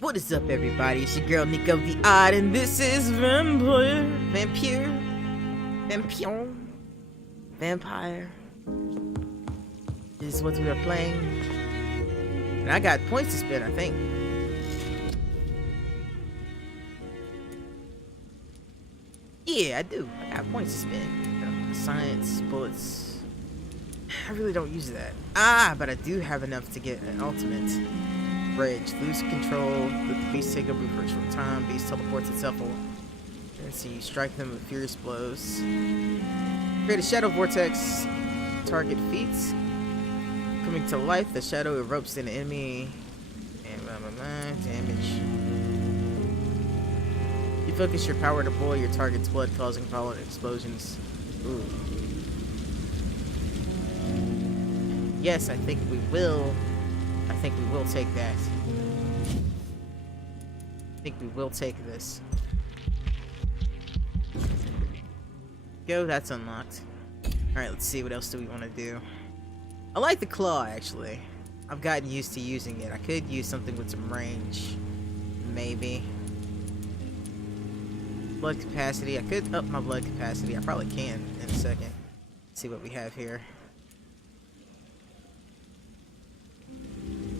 What is up, everybody? It's your girl Nico the Odd, and this is Vampyr. This is what we are playing. And I got points to spend, I think. Yeah, I do. I got points to spend. You know, science, bullets. I really don't use that. But I do have enough to get an ultimate. Bridge. Lose control. Let the beast take over for a short time. Beast teleports itself. And so you strike them with furious blows. Create a shadow vortex. Target feats. Coming to life, the shadow erupts an enemy. And damage. You focus your power to boil your target's blood, causing violent explosions. Ooh. Yes, I think we will. I think we will take that. I think we will take this. Go, that's unlocked. Alright, let's see, what else do we want to do? I like the claw, actually. I've gotten used to using it. I could use something with some range. Maybe. Blood capacity. I could up my blood capacity. I probably can in a second. Let's see what we have here.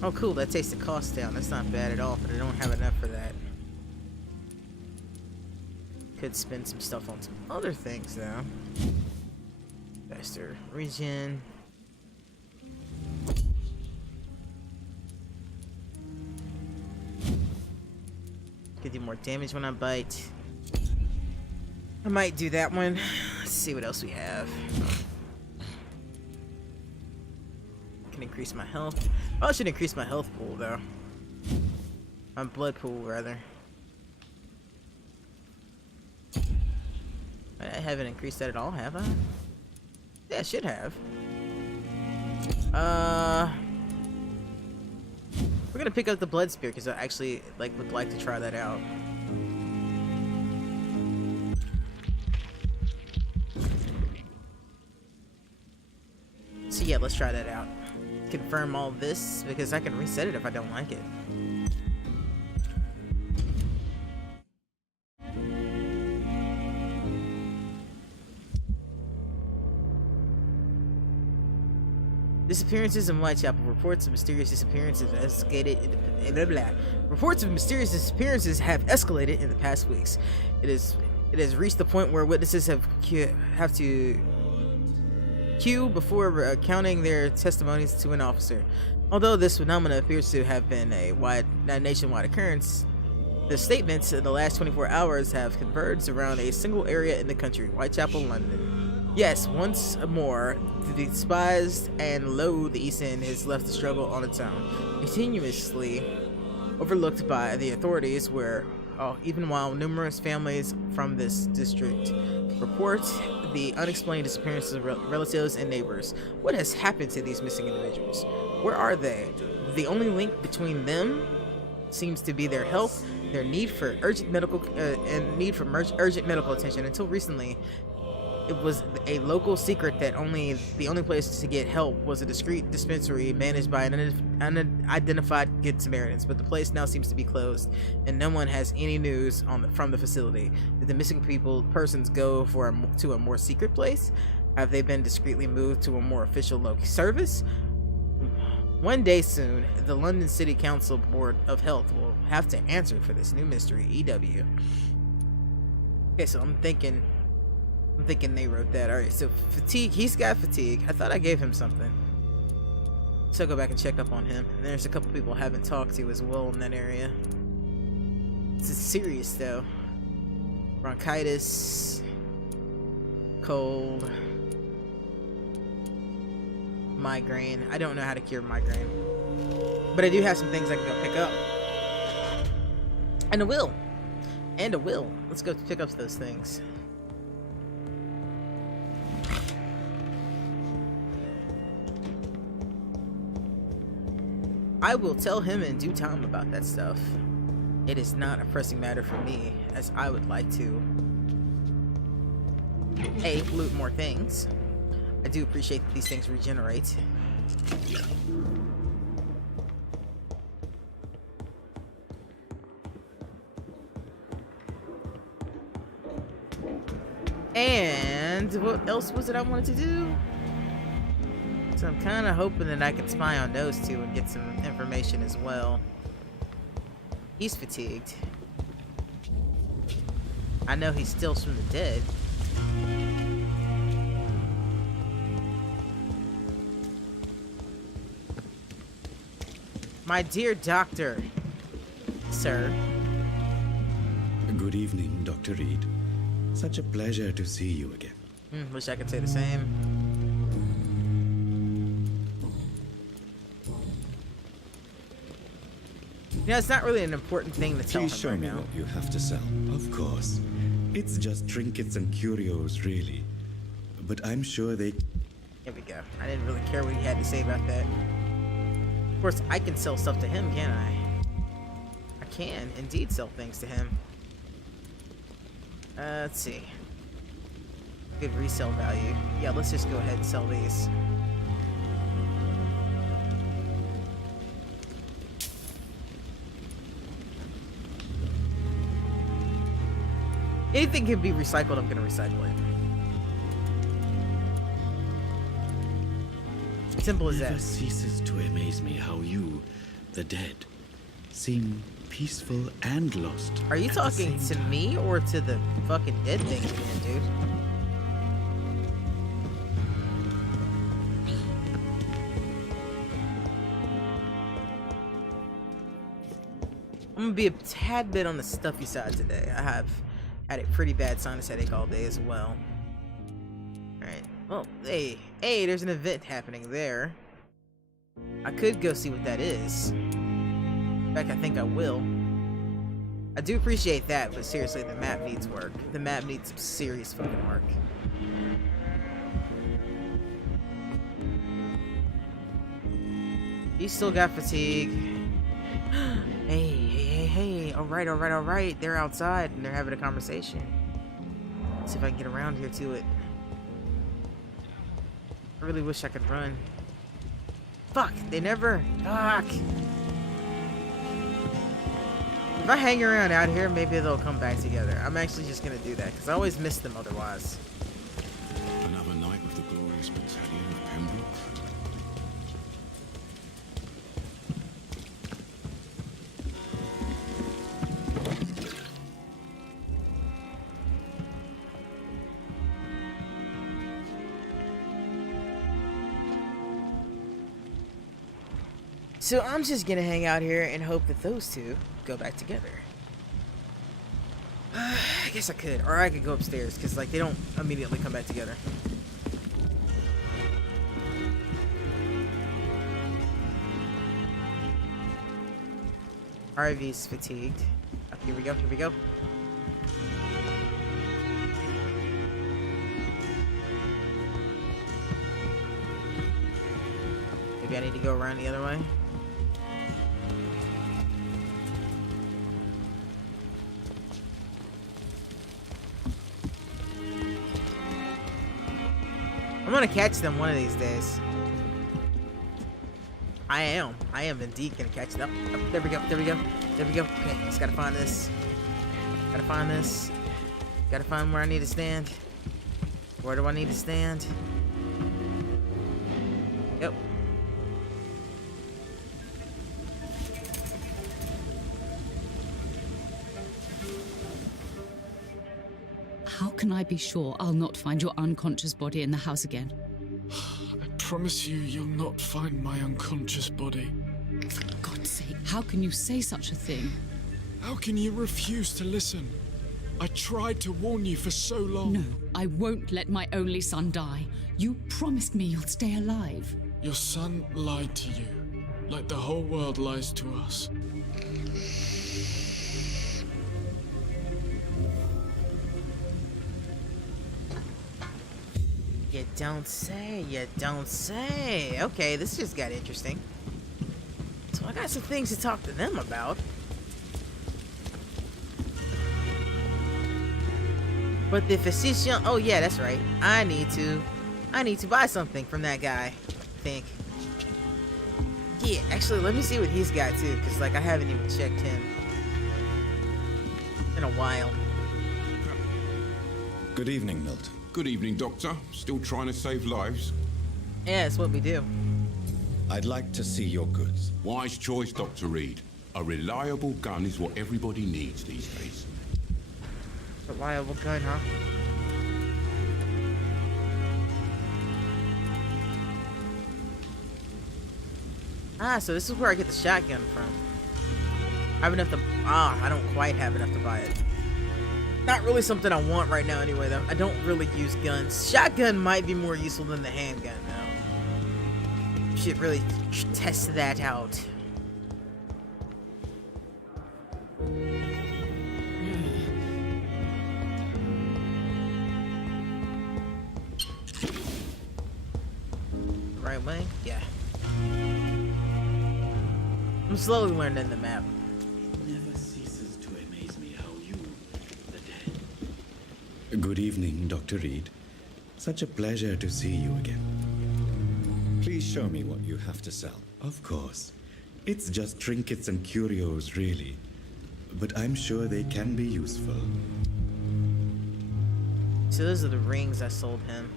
Oh cool, that takes the cost down. That's not bad at all, but I don't have enough for that. Could spend some stuff on some other things though. Faster regen. Could do more damage when I bite. I might do that one. Let's see what else we have. Increase my health. Oh, I should increase my health pool though. My blood pool rather. I haven't increased that at all, have I? Yeah, I should have. We're gonna pick up the blood spear because I actually would like to try that out. So yeah, let's try that out. Confirm all this because I can reset it if I don't like it. Disappearances in Whitechapel. Reports of mysterious disappearances Reports of mysterious disappearances have escalated in the past weeks. It has reached the point where witnesses have to queue before recounting their testimonies to an officer. Although this phenomenon appears to have been a nationwide occurrence, the statements in the last 24 hours have converged around a single area in the country, Whitechapel, London. Yes, once more, the despised and loathed East End has left the struggle on its own, continuously overlooked by the authorities even while numerous families from this district report the unexplained disappearances of relatives and neighbors. What has happened to these missing individuals? Where are they? The only link between them seems to be their health, their need for urgent medical urgent medical attention. Until recently, it was a local secret that the only place to get help was a discreet dispensary managed by an unidentified Good Samaritans, but the place now seems to be closed, and no one has any news from the facility. Did the missing persons go to a more secret place? Have they been discreetly moved to a more official service? One day soon, the London City Council Board of Health will have to answer for this new mystery. EW. Okay, so I'm thinking they wrote that. Alright, so fatigue. He's got fatigue. I thought I gave him something. So I'll go back and check up on him. And there's a couple people I haven't talked to as well in that area. This is serious though. Bronchitis. Cold. Migraine. I don't know how to cure migraine. But I do have some things I can go pick up. And a will. And a will. Let's go pick up those things. I will tell him in due time about that stuff. It is not a pressing matter for me, as I would like to loot more things. I do appreciate that these things regenerate. And what else was it I wanted to do? So I'm kind of hoping that I can spy on those two and get some information as well. He's fatigued. I know he steals from the dead. My dear doctor, sir. Good evening, Dr. Reed. Such a pleasure to see you again. Wish I could say the same. You know, it's not really an important thing to tell him Please show right me now. what you have to sell. Of course. It's just trinkets and curios, really. But I'm sure they... Here we go. I didn't really care what he had to say about that. Of course, I can sell stuff to him, can't I? I can indeed sell things to him. Let's see. Good resale value. Yeah, let's just go ahead and sell these. Anything can be recycled, I'm gonna recycle it. Simple as It never that. ceases to amaze me how you, the dead, seem peaceful and lost. Are you at the talking same to time. me or to the fucking dead things again, dude? I'm gonna be a tad bit on the stuffy side today. I have had a pretty bad sinus headache all day as well. Alright. Well, hey, there's an event happening there. I could go see what that is. In fact, I think I will. I do appreciate that, but seriously, the map needs work. The map needs some serious fucking work. He's still got fatigue. Hey. Alright. They're outside and they're having a conversation. Let's see if I can get around here to it. I really wish I could run. Fuck, they never. Fuck. If I hang around out here, maybe they'll come back together. I'm actually just gonna do that, because I always miss them otherwise. Another night with the glorious battalion of Pembroke. So I'm just gonna hang out here and hope that those two go back together. I guess I could, or I could go upstairs, because like they don't immediately come back together. RV's fatigued. Oh, here we go. Maybe I need to go around the other way. I'm gonna catch them one of these days. I am indeed gonna catch them. Oh, there we go. Okay, just gotta find this. Gotta find where I need to stand. Where do I need to stand? Yep. How can I be sure I'll not find your unconscious body in the house again? I promise you, you'll not find my unconscious body. For God's sake, how can you say such a thing? How can you refuse to listen? I tried to warn you for so long. No, I won't let my only son die. You promised me you'll stay alive. Your son lied to you, like the whole world lies to us. You don't say. Okay, this just got interesting. So I got some things to talk to them about. But the physician, oh yeah, that's right. I need to buy something from that guy, I think. Yeah, actually, let me see what he's got too, because like I haven't even checked him in a while. Good evening, Milton. Good evening, Doctor. Still trying to save lives? Yeah, it's what we do. I'd like to see your goods. Wise choice, Dr. Reed. A reliable gun is what everybody needs these days. Reliable gun, huh? Ah, so this is where I get the shotgun from. I have enough to... I don't quite have enough to buy it. Not really something I want right now anyway, though. I don't really use guns. Shotgun might be more useful than the handgun, though. Should really test that out. Right way? Yeah. I'm slowly learning the map. Never ceases to amaze me how you, the dead. Good evening, Dr. Reed. Such a pleasure to see you again. Please show me what you have to sell. Of course. It's just trinkets and curios, really. But I'm sure they can be useful. So those are the rings I sold him.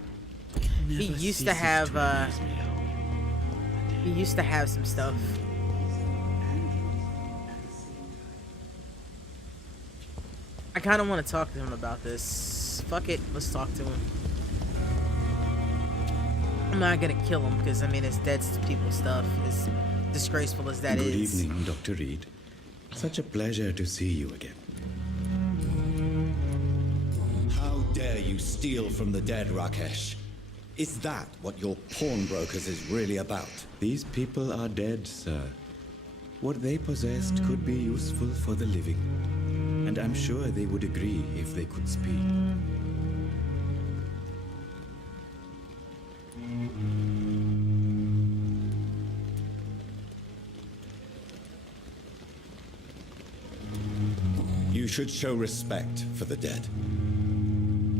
He used to have some stuff. I kind of want to talk to him about this. Fuck it, let's talk to him. I'm not gonna kill him because I mean it's dead people stuff. As disgraceful as that is. Good evening, Dr. Reed. Such a pleasure to see you again. How dare you steal from the dead, Rakesh? Is that what your pawnbrokers is really about? These people are dead, sir. What they possessed could be useful for the living. And I'm sure they would agree if they could speak. You should show respect for the dead.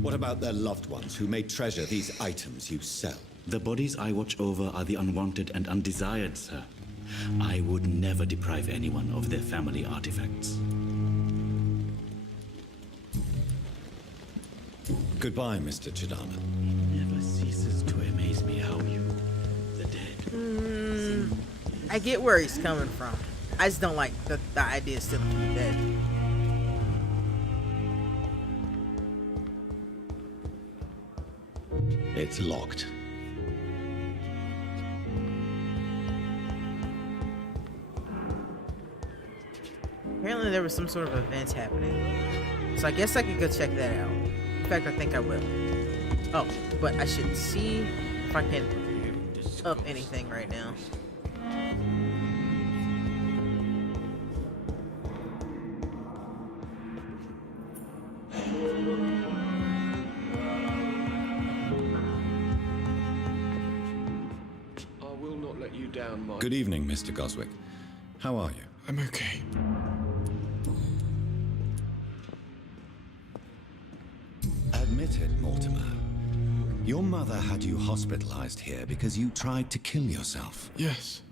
What about their loved ones who may treasure these items you sell? The bodies I watch over are the unwanted and undesired, sir. I would never deprive anyone of their family artifacts. Goodbye, Mr. Chidama. Never ceases to amaze me how you, the dead. I get where he's coming from. I just don't like the idea of stealing from the dead. It's locked. Apparently there was some sort of event happening. So I guess I could go check that out. In fact, I think I will. Oh, but I should see if I can up anything right now. I will not let you down, Mike. Good evening, Mr. Goswick. How are you? I'm okay. Admit it, Mortimer. Your mother had you hospitalized here because you tried to kill yourself. Yes,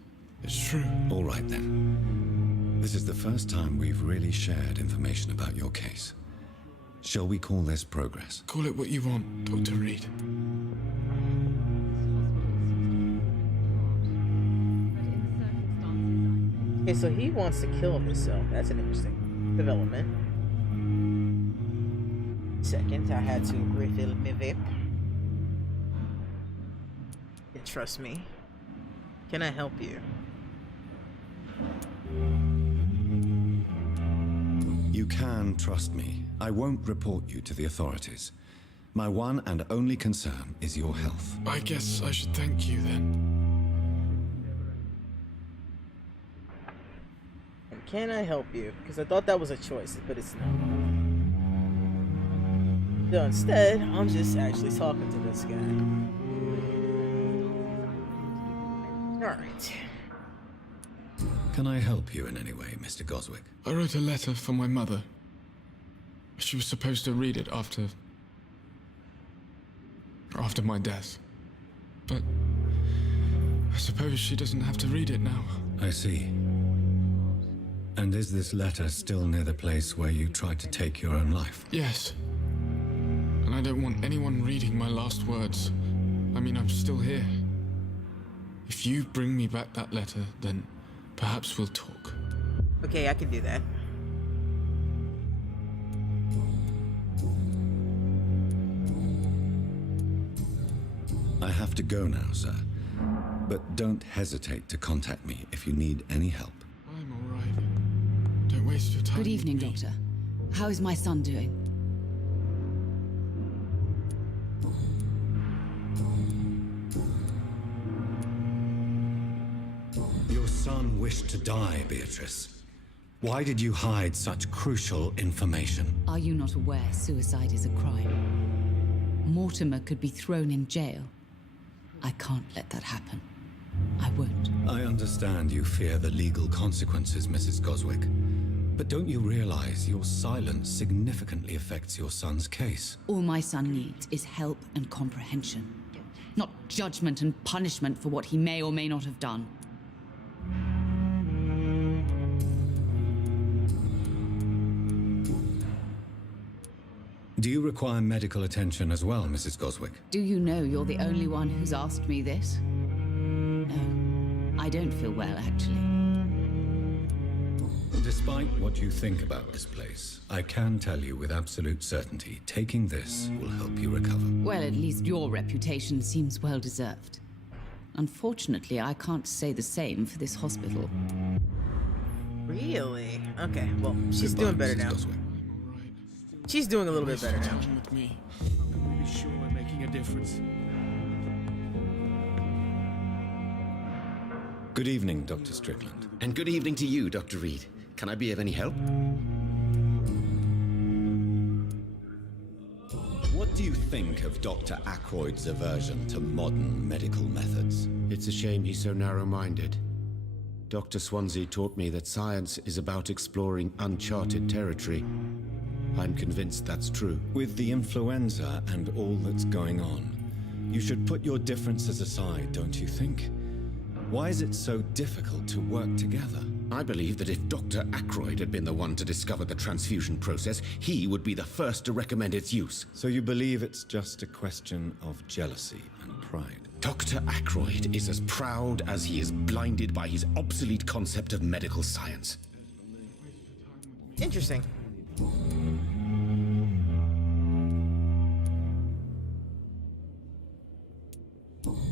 it's true. All right, then. This is the first time we've really shared information about your case. Shall we call this progress? Call it what you want, Dr. Reed. Okay, so he wants to kill himself. That's an interesting development. Second, I had to refill my vape. And trust me. Can I help you? You can trust me. I won't report you to the authorities. My one and only concern is your health. I guess I should thank you then. And can I help you? Because I thought that was a choice, but it's not. So instead, I'm just actually talking to this guy. Alright. Can I help you in any way, Mr. Goswick? I wrote a letter for my mother. She was supposed to read it after my death. But I suppose she doesn't have to read it now. I see. And is this letter still near the place where you tried to take your own life? Yes. And and I don't want anyone reading my last words. I mean, I'm still here. If you bring me back that letter, then perhaps we'll talk. Okay, I can do that. I have to go now, sir. But don't hesitate to contact me if you need any help. I'm all right. Don't waste your time. Good evening, with me. Doctor. How is my son doing? Your son wished to die, Beatrice. Why did you hide such crucial information? Are you not aware suicide is a crime? Mortimer could be thrown in jail. I can't let that happen. I won't. I understand you fear the legal consequences, Mrs. Goswick. But don't you realize your silence significantly affects your son's case? All my son needs is help and comprehension, not judgment and punishment for what he may or may not have done. Do you require medical attention as well, Mrs. Goswick? Do you know you're the only one who's asked me this? No, I don't feel well, actually. Despite what you think about this place, I can tell you with absolute certainty, taking this will help you recover. Well, at least your reputation seems well deserved. Unfortunately, I can't say the same for this hospital. Really? Okay, well, she's Goodbye, doing better Mrs. now. Goswick. I'm all right. She's doing a little bit better now. Talking with me. I'm really sure we're making a difference. Good evening, Dr. Strickland. And good evening to you, Dr. Reed. Can I be of any help? What do you think of Dr. Ackroyd's aversion to modern medical methods? It's a shame he's so narrow-minded. Dr. Swansea taught me that science is about exploring uncharted territory. I'm convinced that's true. With the influenza and all that's going on, you should put your differences aside, don't you think? Why is it so difficult to work together? I believe that if Dr. Ackroyd had been the one to discover the transfusion process, he would be the first to recommend its use. So you believe it's just a question of jealousy and pride? Dr. Ackroyd is as proud as he is blinded by his obsolete concept of medical science. Interesting.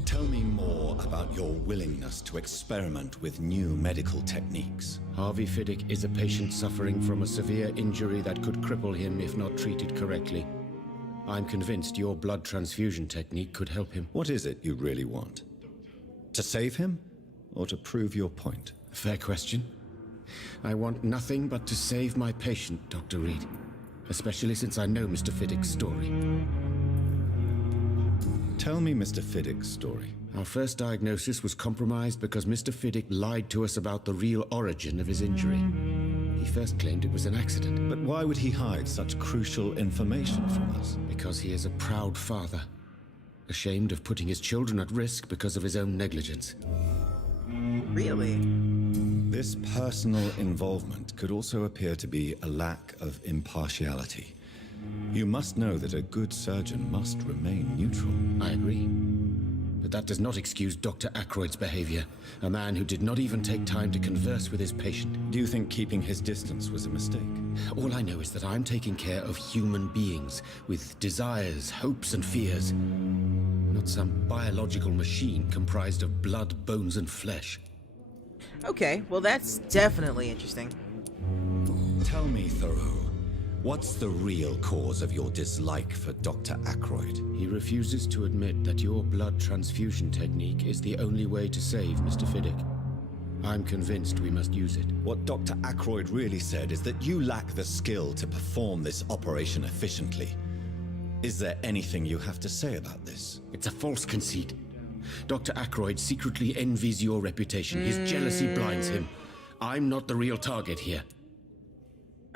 Tell me more about your willingness to experiment with new medical techniques. Harvey Fiddick is a patient suffering from a severe injury that could cripple him if not treated correctly. I'm convinced your blood transfusion technique could help him. What is it you really want? To save him, or to prove your point? Fair question. I want nothing but to save my patient, Dr. Reed. Especially since I know Mr. Fiddick's story. Tell me Mr. Fiddick's story. Our first diagnosis was compromised because Mr. Fiddick lied to us about the real origin of his injury. He first claimed it was an accident. But why would he hide such crucial information from us? Because he is a proud father, ashamed of putting his children at risk because of his own negligence. Really? This personal involvement could also appear to be a lack of impartiality. You must know that a good surgeon must remain neutral. I agree. But that does not excuse Dr. Ackroyd's behavior, a man who did not even take time to converse with his patient. Do you think keeping his distance was a mistake? All I know is that I'm taking care of human beings with desires, hopes, and fears. Not some biological machine comprised of blood, bones, and flesh. Okay, well that's definitely interesting. Tell me, Thoreau, what's the real cause of your dislike for Dr. Ackroyd? He refuses to admit that your blood transfusion technique is the only way to save Mr. Fiddick. I'm convinced we must use it. What Dr. Ackroyd really said is that you lack the skill to perform this operation efficiently. Is there anything you have to say about this? It's a false conceit. Dr. Ackroyd secretly envies your reputation. His jealousy blinds him. I'm not the real target here.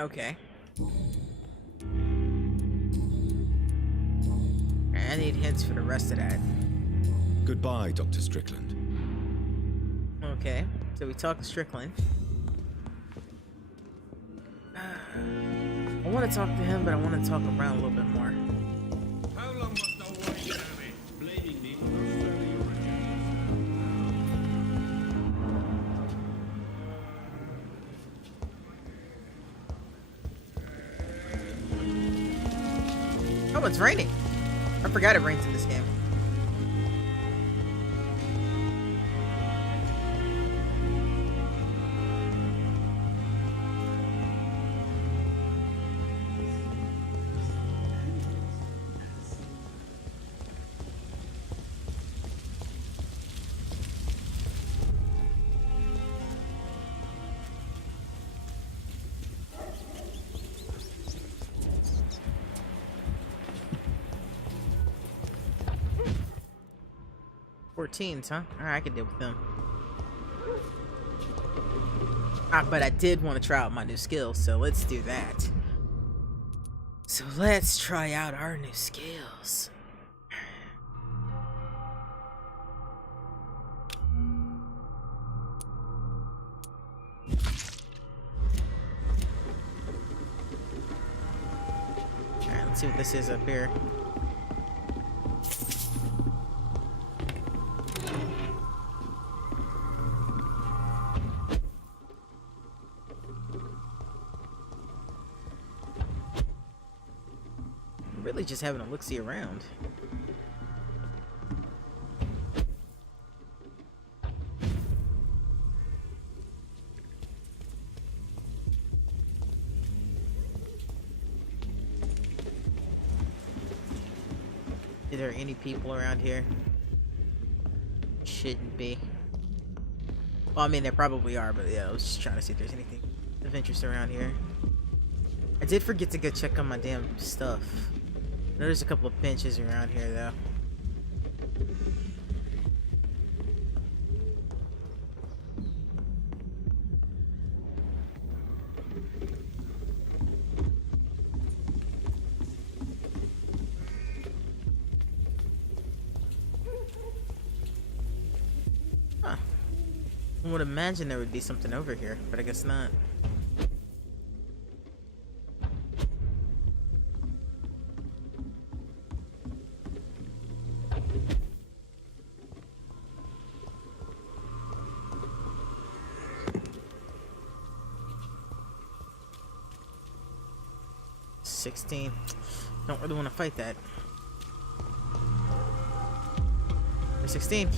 Okay. I need hints for the rest of that. Goodbye, Dr. Strickland. Okay, so we talked to Strickland. I want to talk to him, but I want to talk around a little bit more. Oh, it's raining. I forgot it rains in this game. Teens, huh? Alright, I can deal with them. But I did want to try out my new skills, so let's do that. So let's try out our new skills. Alright, let's see what this is up here. Really just having a look-see around. Are there any people around here? Shouldn't be. Well, I mean, there probably are, but yeah, I was just trying to see if there's anything of interest around here. I did forget to go check on my damn stuff. There's a couple of benches around here, though. Huh. I would imagine there would be something over here, but I guess not. Don't really want to fight that. 16.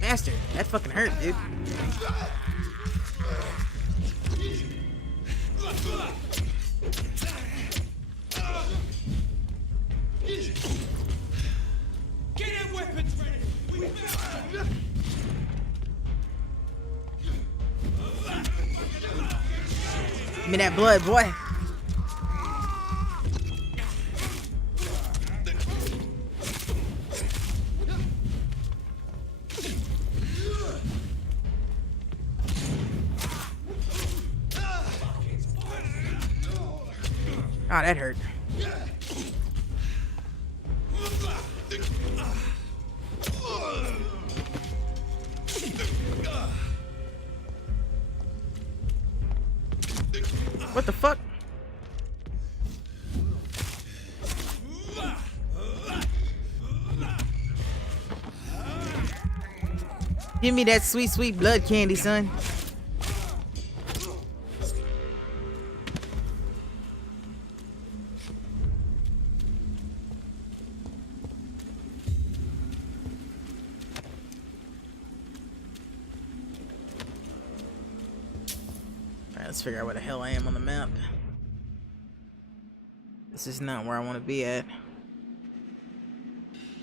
Bastard, that fucking hurt, dude. Get your weapons ready. Give me that blood, boy. Ah, that hurt. What the fuck? Give me that sweet, sweet blood candy, son. Alright, let's figure out where the hell I am on the map. This is not where I want to be at.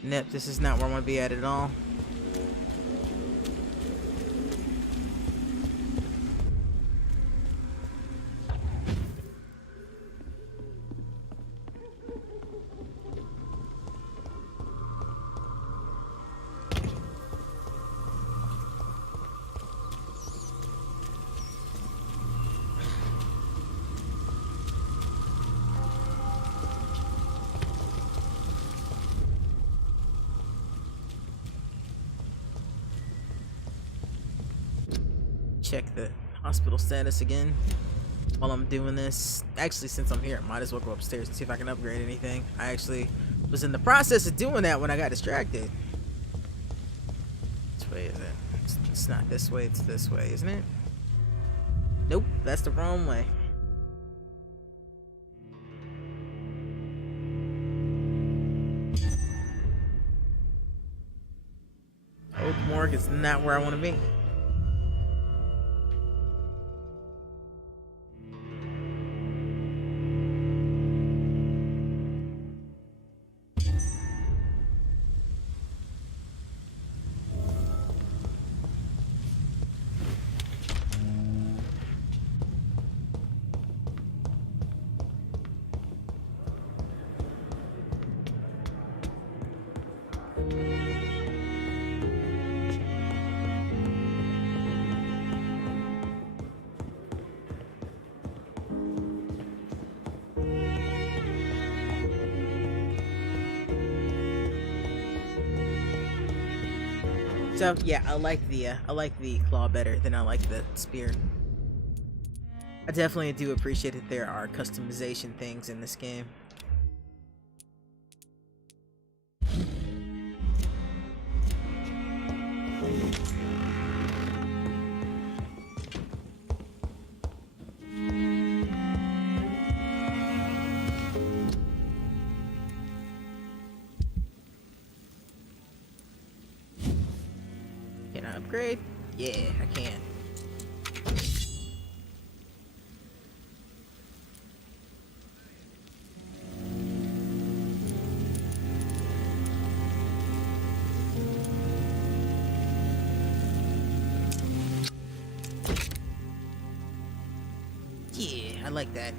Nope, this is not where I want to be at all. Check the hospital status again while I'm doing this. Actually, since I'm here, I might as well go upstairs and see if I can upgrade anything. I actually was in the process of doing that when I got distracted. Which way is it? It's not this way, it's this way, isn't it? Nope, that's the wrong way. Old morgue is not where I want to be. So yeah, I like the claw better than I like the spear. I definitely do appreciate that there are customization things in this game. Can I upgrade? Yeah, I can. Yeah, I like that.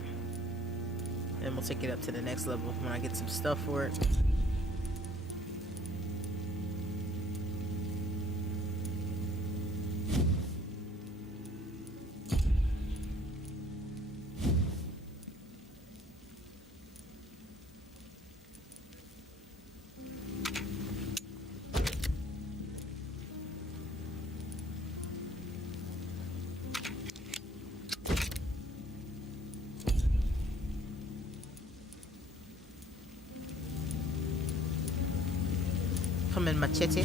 And we'll take it up to the next level when I get some stuff for it. Come in, machete.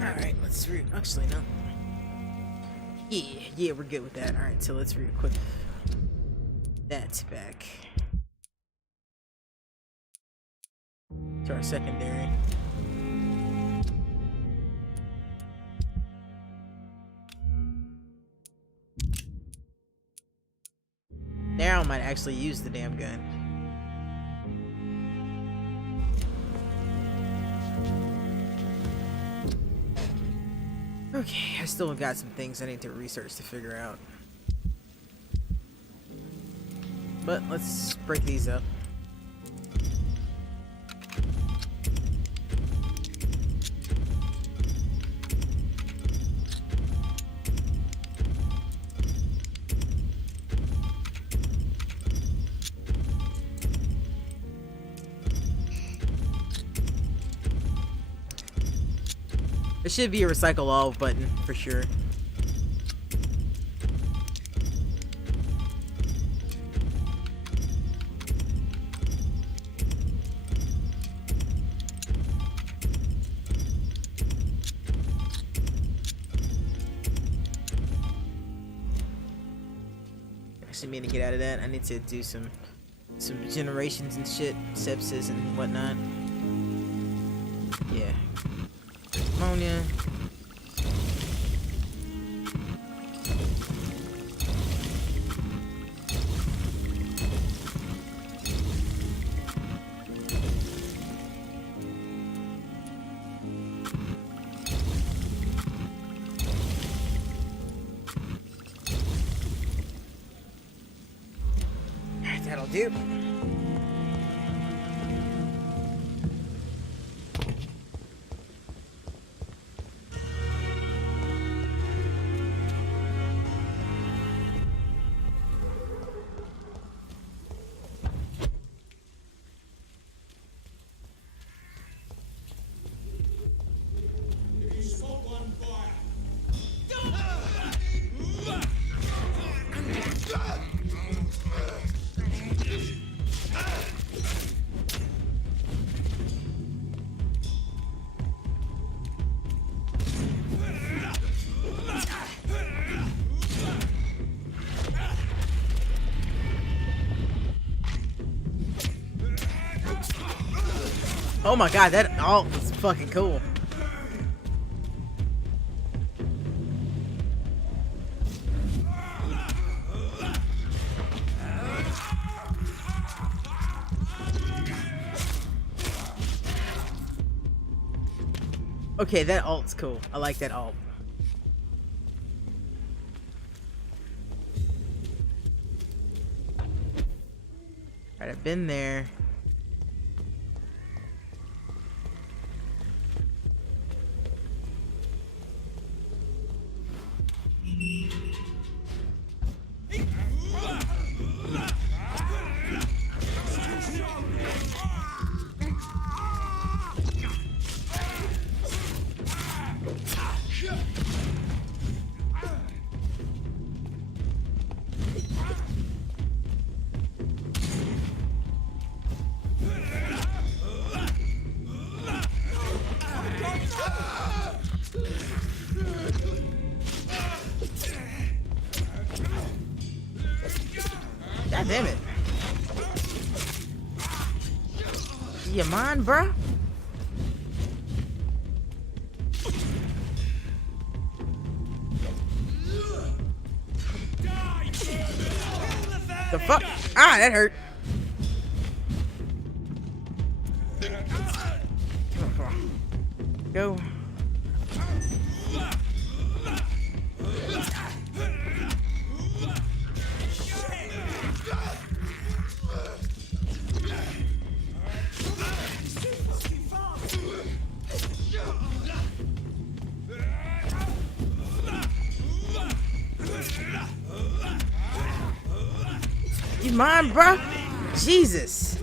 Alright, let's actually no. Yeah, we're good with that. Alright, so let's re-equip that back to our secondary. Now I might actually use the damn gun. Okay, I still got some things I need to research to figure out. But let's break these up. There should be a recycle all button for sure. Actually, mean to get out of that. I need to do some generations and shit, sepsis and whatnot. Yeah. Ammonia. That'll do. Oh my god, that alt was fucking cool. Okay, that alt's cool. I like that alt. Alright, I've been there. God damn it. You mind, bruh? The fuck? Ah, that hurt. Come on. Go. You mind, bruh? Jesus.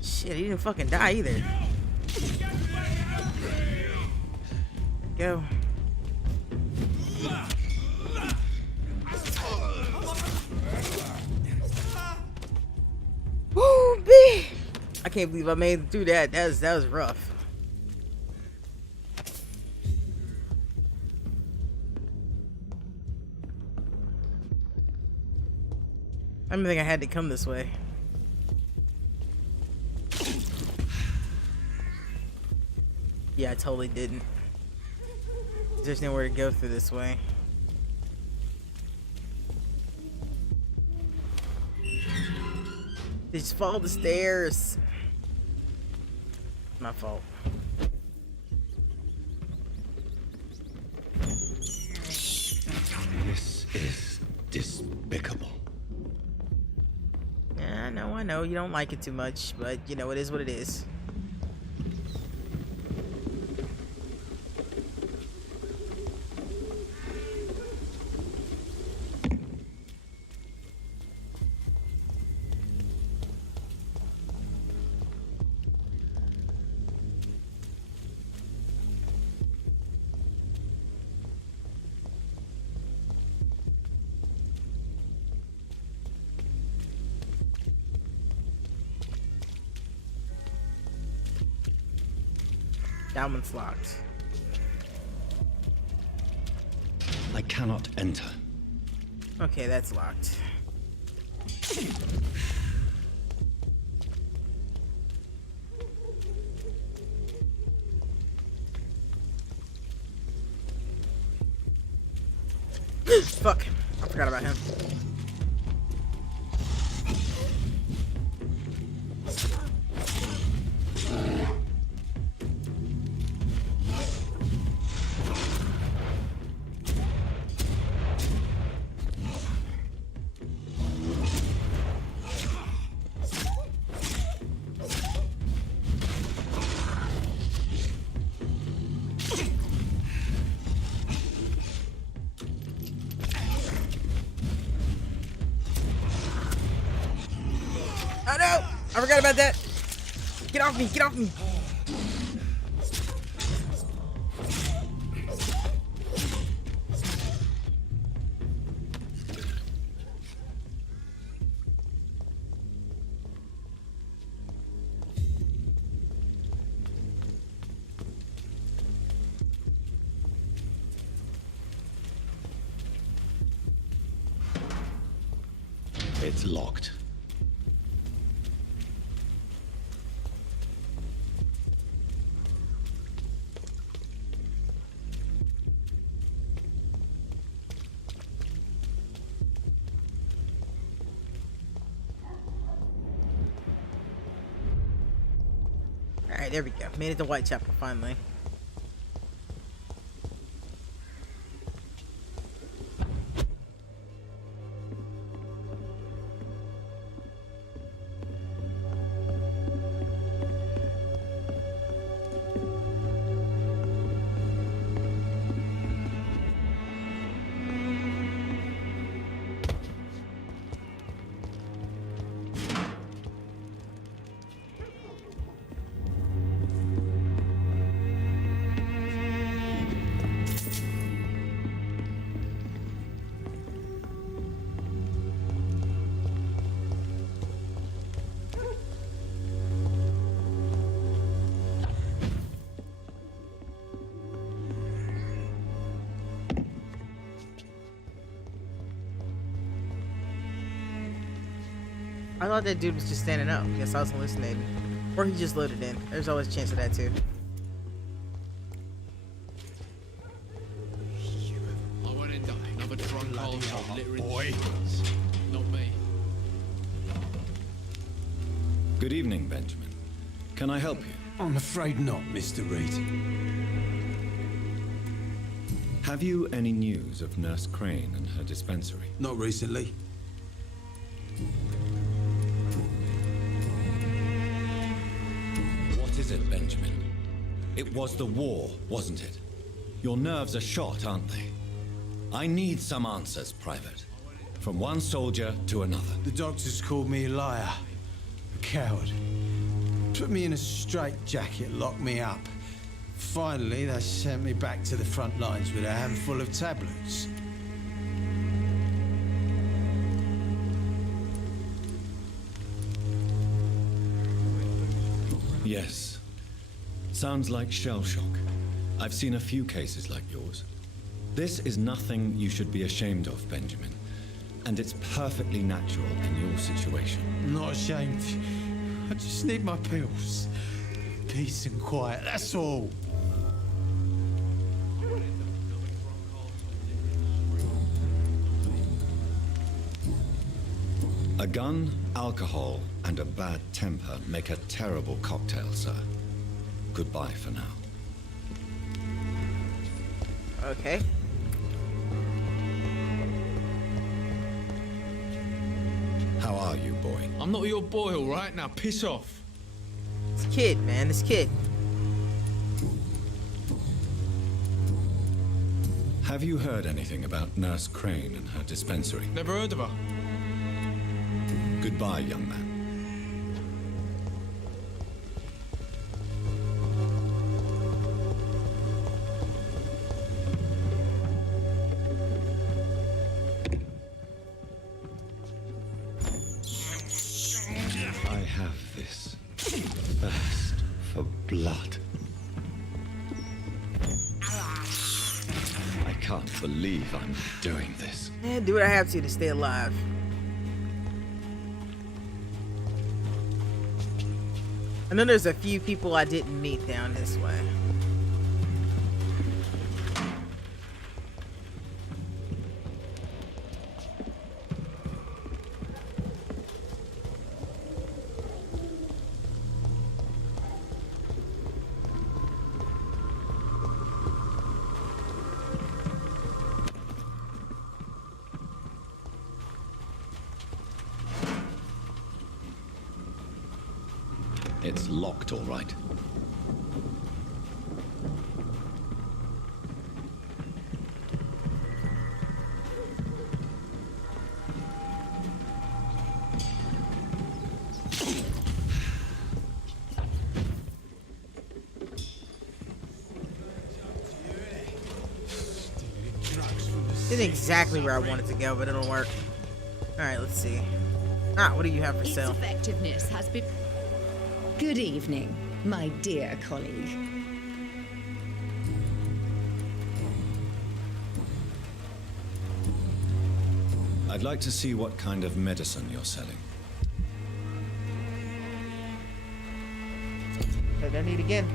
Shit, he didn't fucking die either. Go. Woo, B. I can't believe I made it through that. That was rough. I didn't think I had to come this way. Yeah, I totally didn't. There's nowhere to go through this way. They just follow the stairs. My fault. This is despicable. Yeah, I know. You don't like it too much, but you know, it is what it is. That one's locked. I cannot enter. Okay, that's locked. Fuck. I forgot about him. Oh no! I forgot about that! Get off me! Get off me! It's locked. Alright, there we go. Made it to Whitechapel finally. I thought that dude was just standing up. Guess I was hallucinating. Or he just loaded in. There's always a chance of that too. I won't end up another drunk old littering boy. Not me. Good evening, Benjamin. Can I help you? I'm afraid not, Mr. Reed. Have you any news of Nurse Crane and her dispensary? Not recently. What is it, Benjamin? It was the war, wasn't it? Your nerves are shot, aren't they? I need some answers, Private. From one soldier to another. The doctors called me a liar. A coward. Put me in a straitjacket, locked me up. Finally, they sent me back to the front lines with a handful of tablets. Yes. Sounds like shell shock. I've seen a few cases like yours. This is nothing you should be ashamed of, Benjamin. And it's perfectly natural in your situation. I'm not ashamed. I just need my pills. Peace and quiet, that's all. A gun, alcohol, and a bad temper make a terrible cocktail, sir. Goodbye for now. Okay. How are you, boy? I'm not your boy, all right? Now piss off. This kid, man. This kid. Have you heard anything about Nurse Crane and her dispensary? Never heard of her. Goodbye, young man. I have this thirst for blood. I can't believe I'm doing this. Man, do what I have to stay alive. I know there's a few people I didn't meet down this way. It's locked, all right. Didn't exactly where I wanted to go, but it'll work. Alright, let's see. Ah, what do you have for Its sale? effectiveness has been... Good evening, my dear colleague. A I'd like to see what kind of medicine you're selling. I don't need again.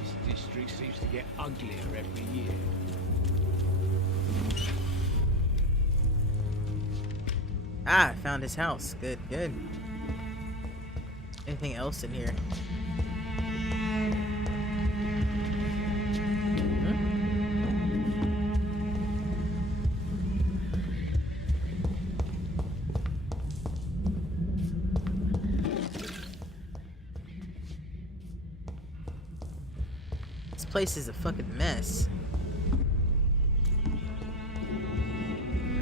This district seems to get uglier every year. Ah, I found his house. Good, good. Anything else in here? This place is a fucking mess.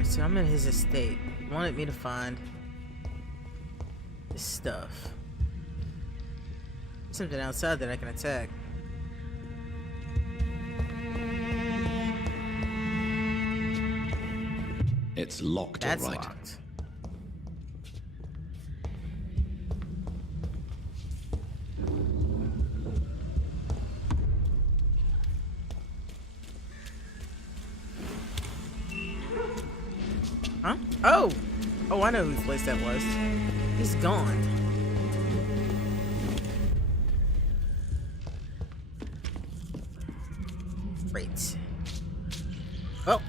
So I'm in his estate. He wanted me to find this stuff. Something outside that I can attack. It's locked, That's all right. locked. Huh? Oh! Oh, I know whose place that was. He's gone. Great. Oh!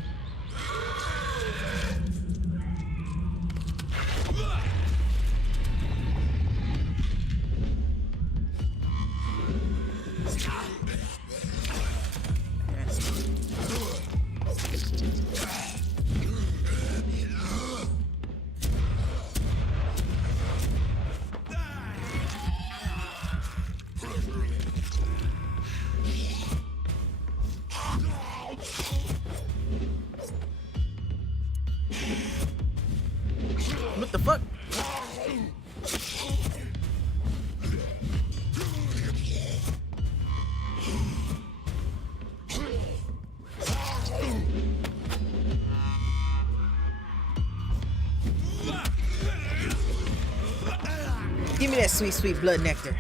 What the fuck? Give me that sweet, sweet blood nectar.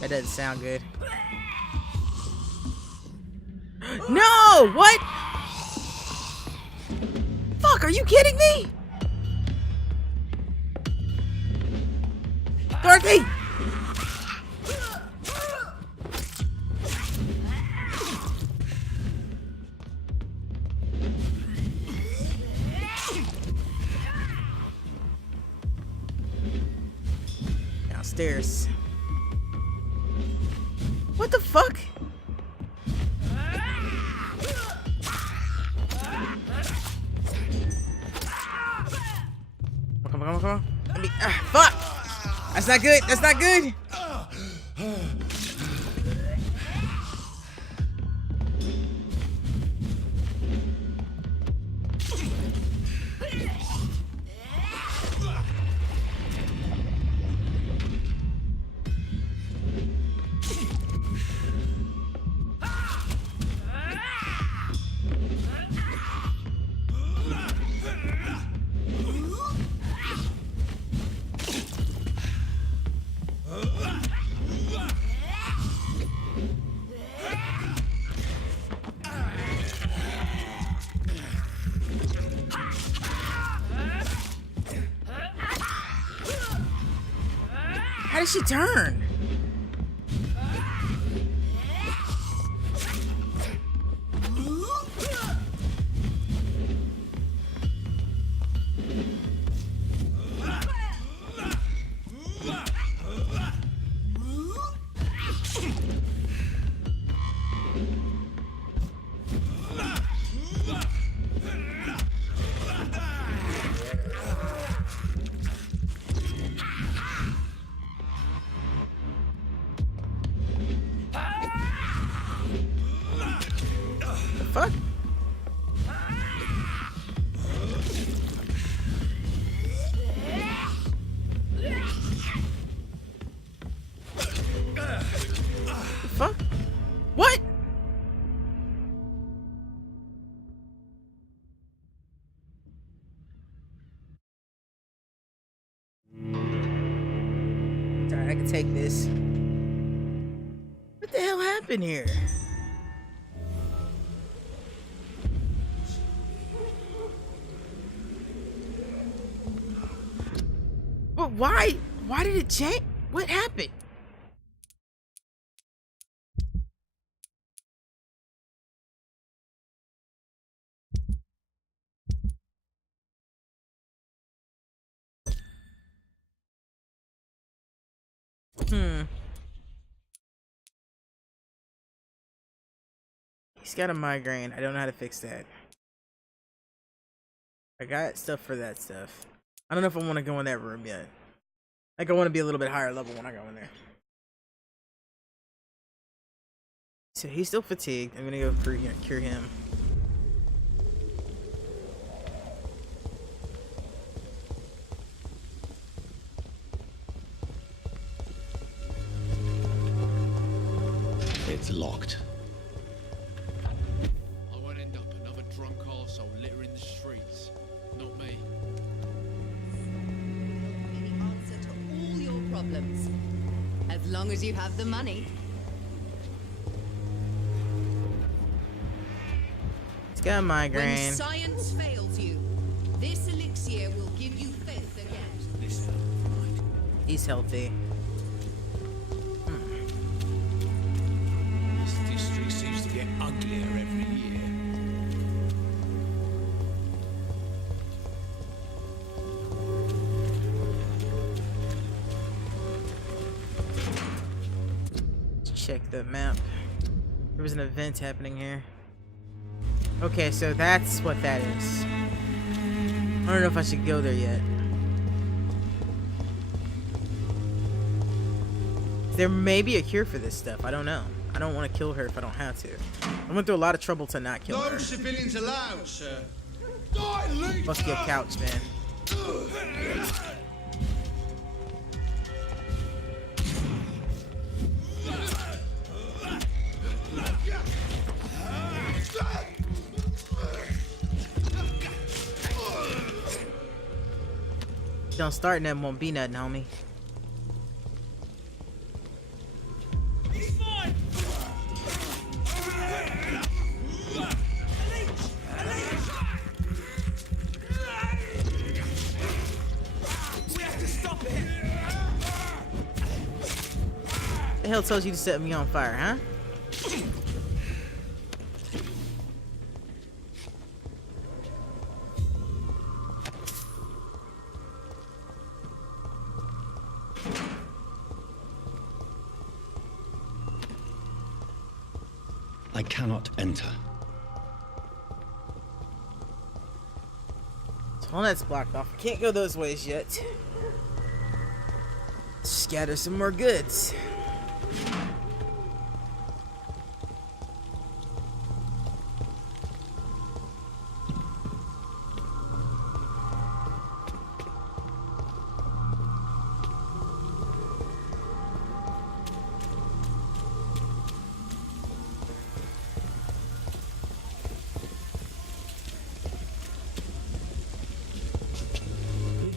That doesn't sound good. No! What? Fuck, are you kidding me? Dorothy! Downstairs. What the fuck? Come on, come on, come on. Let me, fuck! That's not good, that's not good! How did she turn? to take this. What the hell happened here? But why? Why did it change? What happened? He's got a migraine. I don't know how to fix that. I got stuff for that stuff. I don't know if I want to go in that room yet. Like, I want to be a little bit higher level when I go in there. So he's still fatigued. I'm gonna go cure him. It's locked. I won't end up another drunk arsehole littering the streets. Not me. The answer to all your problems. As long as you have the money. He's got a migraine. When science fails you, this elixir will give you faith again. He's healthy. This district seems to get uglier every year. Let's check the map. There was an event happening here. Okay, so that's what that is. I don't know if I should go there yet. There may be a cure for this stuff. I don't know. I don't want to kill her if I don't have to. I went through a lot of trouble to not kill her. No civilians allowed, sir. Must be a couch, man. Don't start and that won't be nothing, homie. The hell told you to set me on fire, huh? I cannot enter. Well, that's blocked off. Can't go those ways yet. Scatter some more goods.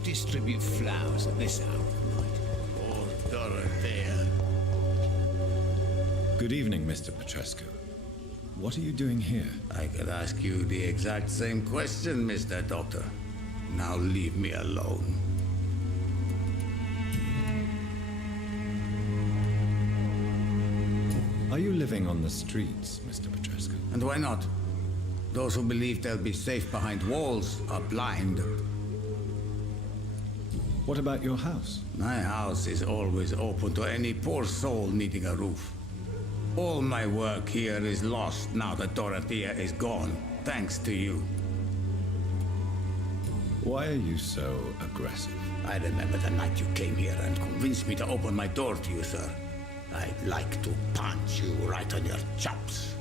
Distribute flowers at this hour of night. Oh, Dorothea. Good evening, Mr. Petrescu. What are you doing here? I could ask you the exact same question, Mr. Doctor. Now leave me alone. Are you living on the streets, Mr. Petrescu? And why not? Those who believe they'll be safe behind walls are blind. What about your house? My house is always open to any poor soul needing a roof. All my work here is lost now that Dorothea is gone, thanks to you. Why are you so aggressive? I remember the night you came here and convinced me to open my door to you, sir. I'd like to punch you right on your chops.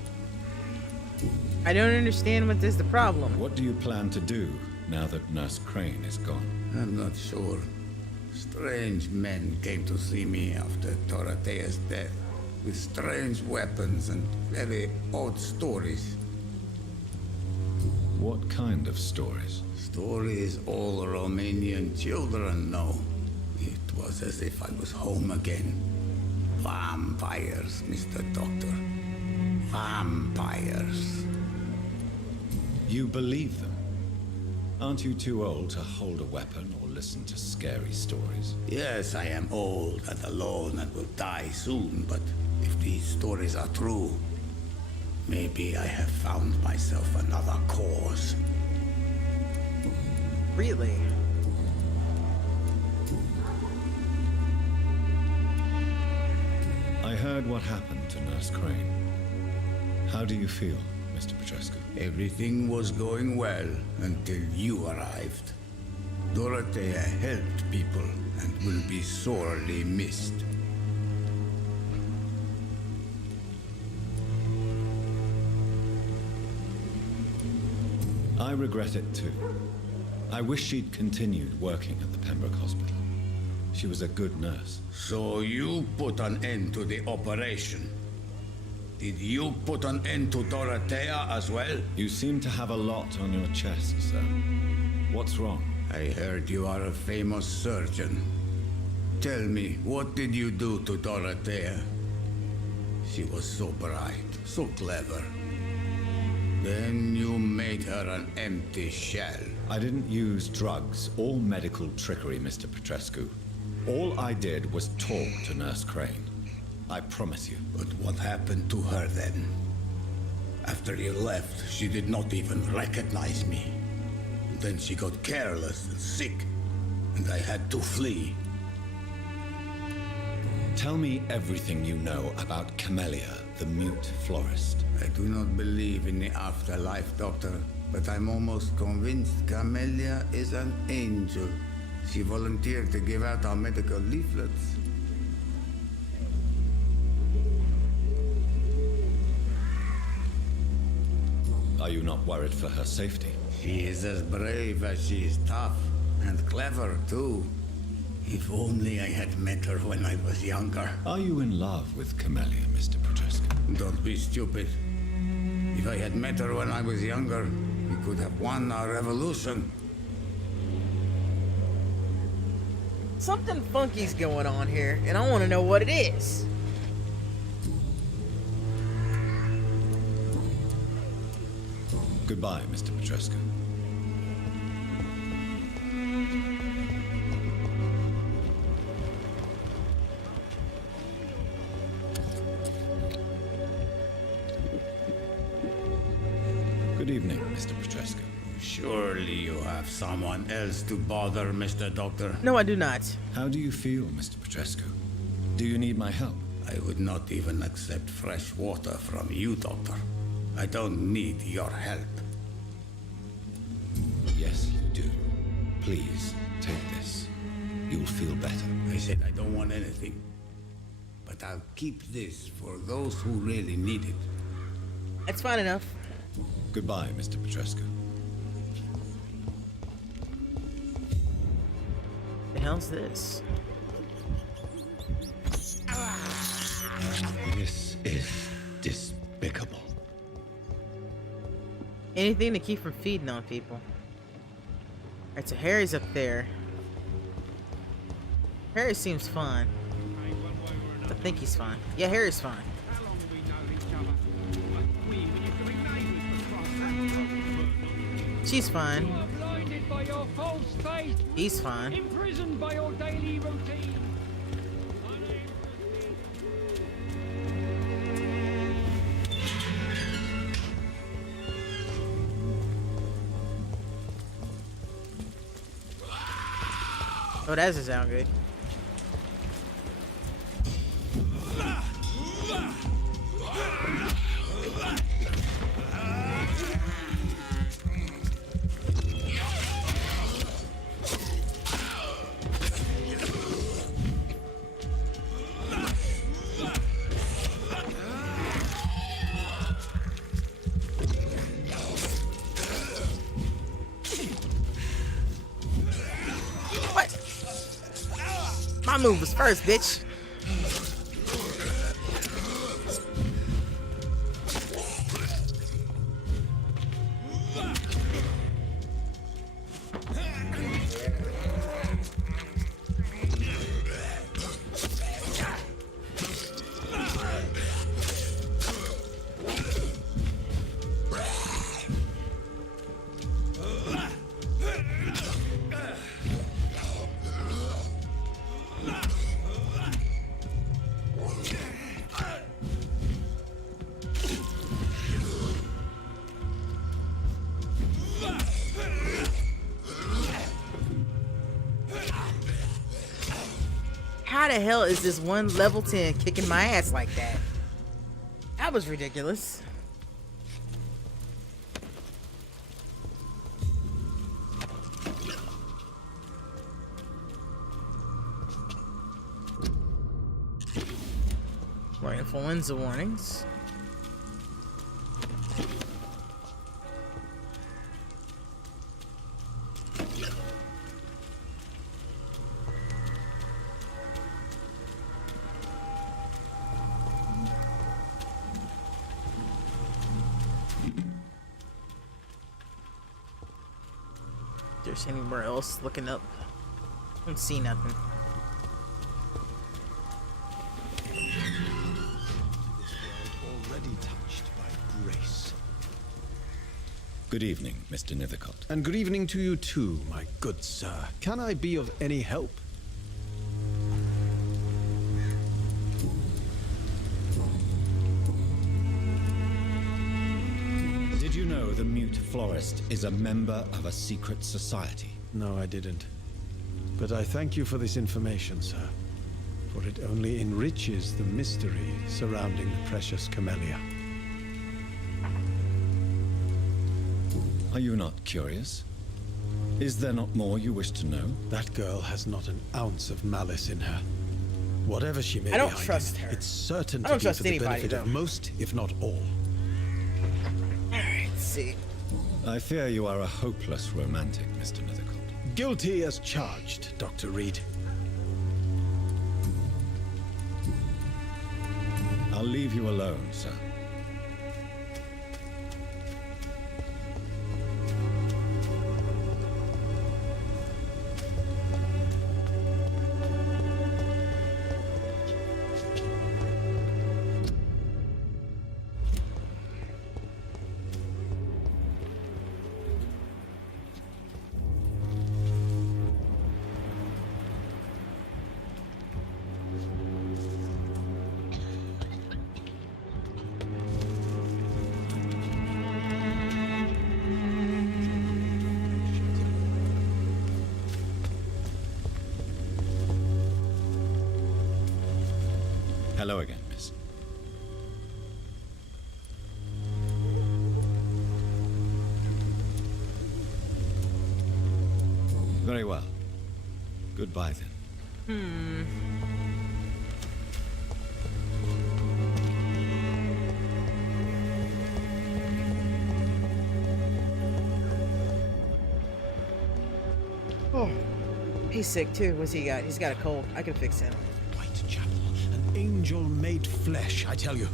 I don't understand what is the problem. What do you plan to do now that Nurse Crane is gone? I'm not sure. Strange men came to see me after Dorothea's death, with strange weapons and very odd stories. What kind of stories? Stories all Romanian children know. It It was as if I was home again. Vampires, Mr. Doctor. Vampires. You believe them? Aren't you too old to hold a weapon or listen to scary stories? Yes, I am old and alone and will die soon, but if these stories are true, maybe I have found myself another cause. Really? I heard what happened to Nurse Crane. How do you feel, Mr. Petrescu? Everything was going well until you arrived. Dorothea helped people and will be sorely missed. I regret it too. I wish she'd continued working at the Pembroke Hospital. She was a good nurse. So you put an end to the operation. Did you put an end to Dorothea as well? You seem to have a lot on your chest, sir. What's wrong? I heard you are a famous surgeon. Tell me, what did you do to Dorothea? She was so bright, so clever. Then you made her an empty shell. I didn't use drugs or medical trickery, Mr. Petrescu. All I did was talk to Nurse Crane. I promise you. But what happened to her then? After you left, she did not even recognize me. And then she got careless and sick, and I had to flee. Tell me everything you know about Camellia, the mute florist. I do not believe in the afterlife, Doctor, but I'm almost convinced Camellia is an angel. She volunteered to give out our medical leaflets. Are you not worried for her safety? She is as brave as she is tough, and clever too. If only I had met her when I was younger. Are you in love with Camellia, Mr. Petrescu? Don't be stupid. If I had met her when I was younger, we could have won our revolution. Something funky's going on here, and I want to know what it is. Goodbye, Mr. Petrescu. Good evening, Mr. Petrescu. Surely you have someone else to bother, Mr. Doctor. No, I do not. How do you feel, Mr. Petrescu? Do you need my help? I would not even accept fresh water from you, Doctor. I don't need your help. Yes, you do. Please, take this. You'll feel better. I said I don't want anything. But I'll keep this for those who really need it. That's fine enough. Goodbye, Mr. Petrescu. The hell's this? This is despicable. Anything to keep from feeding on people. Alright, so Harry's up there. Harry seems fine. I think he's fine. Yeah, Harry's fine. She's fine. Blinded by your false faith. He's fine. Imprisoned by your daily routine. Oh, that doesn't sound good. My move was first, bitch. Why the hell is this one level 10 kicking my ass like that? That was ridiculous. More influenza warnings. There's anywhere else looking up? Don't see nothing. Already touched by grace. Good evening, Mr. Nethercott. And good evening to you too, my good sir. Can I be of any help? Did you know the Mute Florist is a member of a secret society? No, I didn't. But I thank you for this information, sir. For it only enriches the mystery surrounding the precious camellia. Are you not curious? Is there not more you wish to know? That girl has not an ounce of malice in her. Whatever she may I don't be hiding, trust her. it's certain I to don't be trust for the anybody, benefit of though. most, if not all. Alright, let's see. I fear you are a hopeless romantic, Mr. Nethercott. Guilty as charged, Dr. Reed. I'll leave you alone, sir. Hello again, miss. Very well. Goodbye then. Oh, he's sick too. What's he got? He's got a cold. I can fix him. Whitechapel, an angel made flesh, I tell you.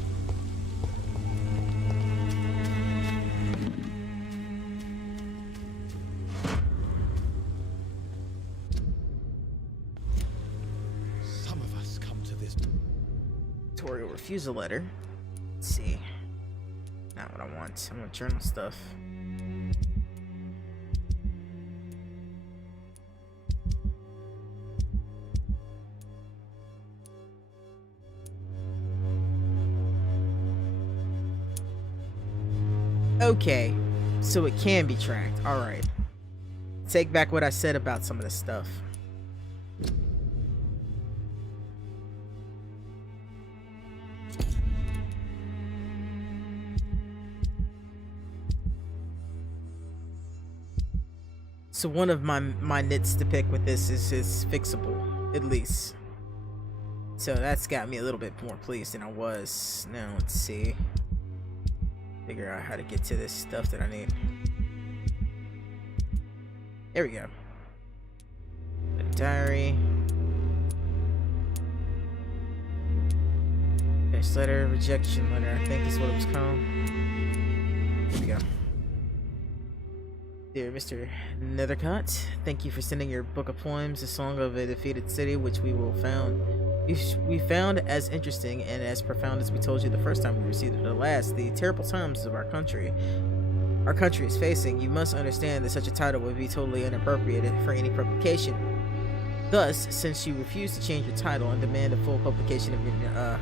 Some of us come to this. Tutorial refusal letter. Let's see. Not what I want. I want journal stuff. Okay, so it can be tracked. All right. Take back what I said about some of this stuff. So one of my nits to pick with this is fixable, at least. So that's got me a little bit more pleased than I was. Now let's see. Figure out how to get to this stuff that I need. There we go. The diary. Finish letter, rejection letter, I think is what it was called. There we go. Dear Mr. Nethercott, thank you for sending your book of poems, A Song of a Defeated City, which we found as interesting and as profound as we told you the first time we received it. Alas, the terrible times of our country is facing. You must understand that such a title would be totally inappropriate for any publication. Thus, since you refuse to change your title and demand a full publication of your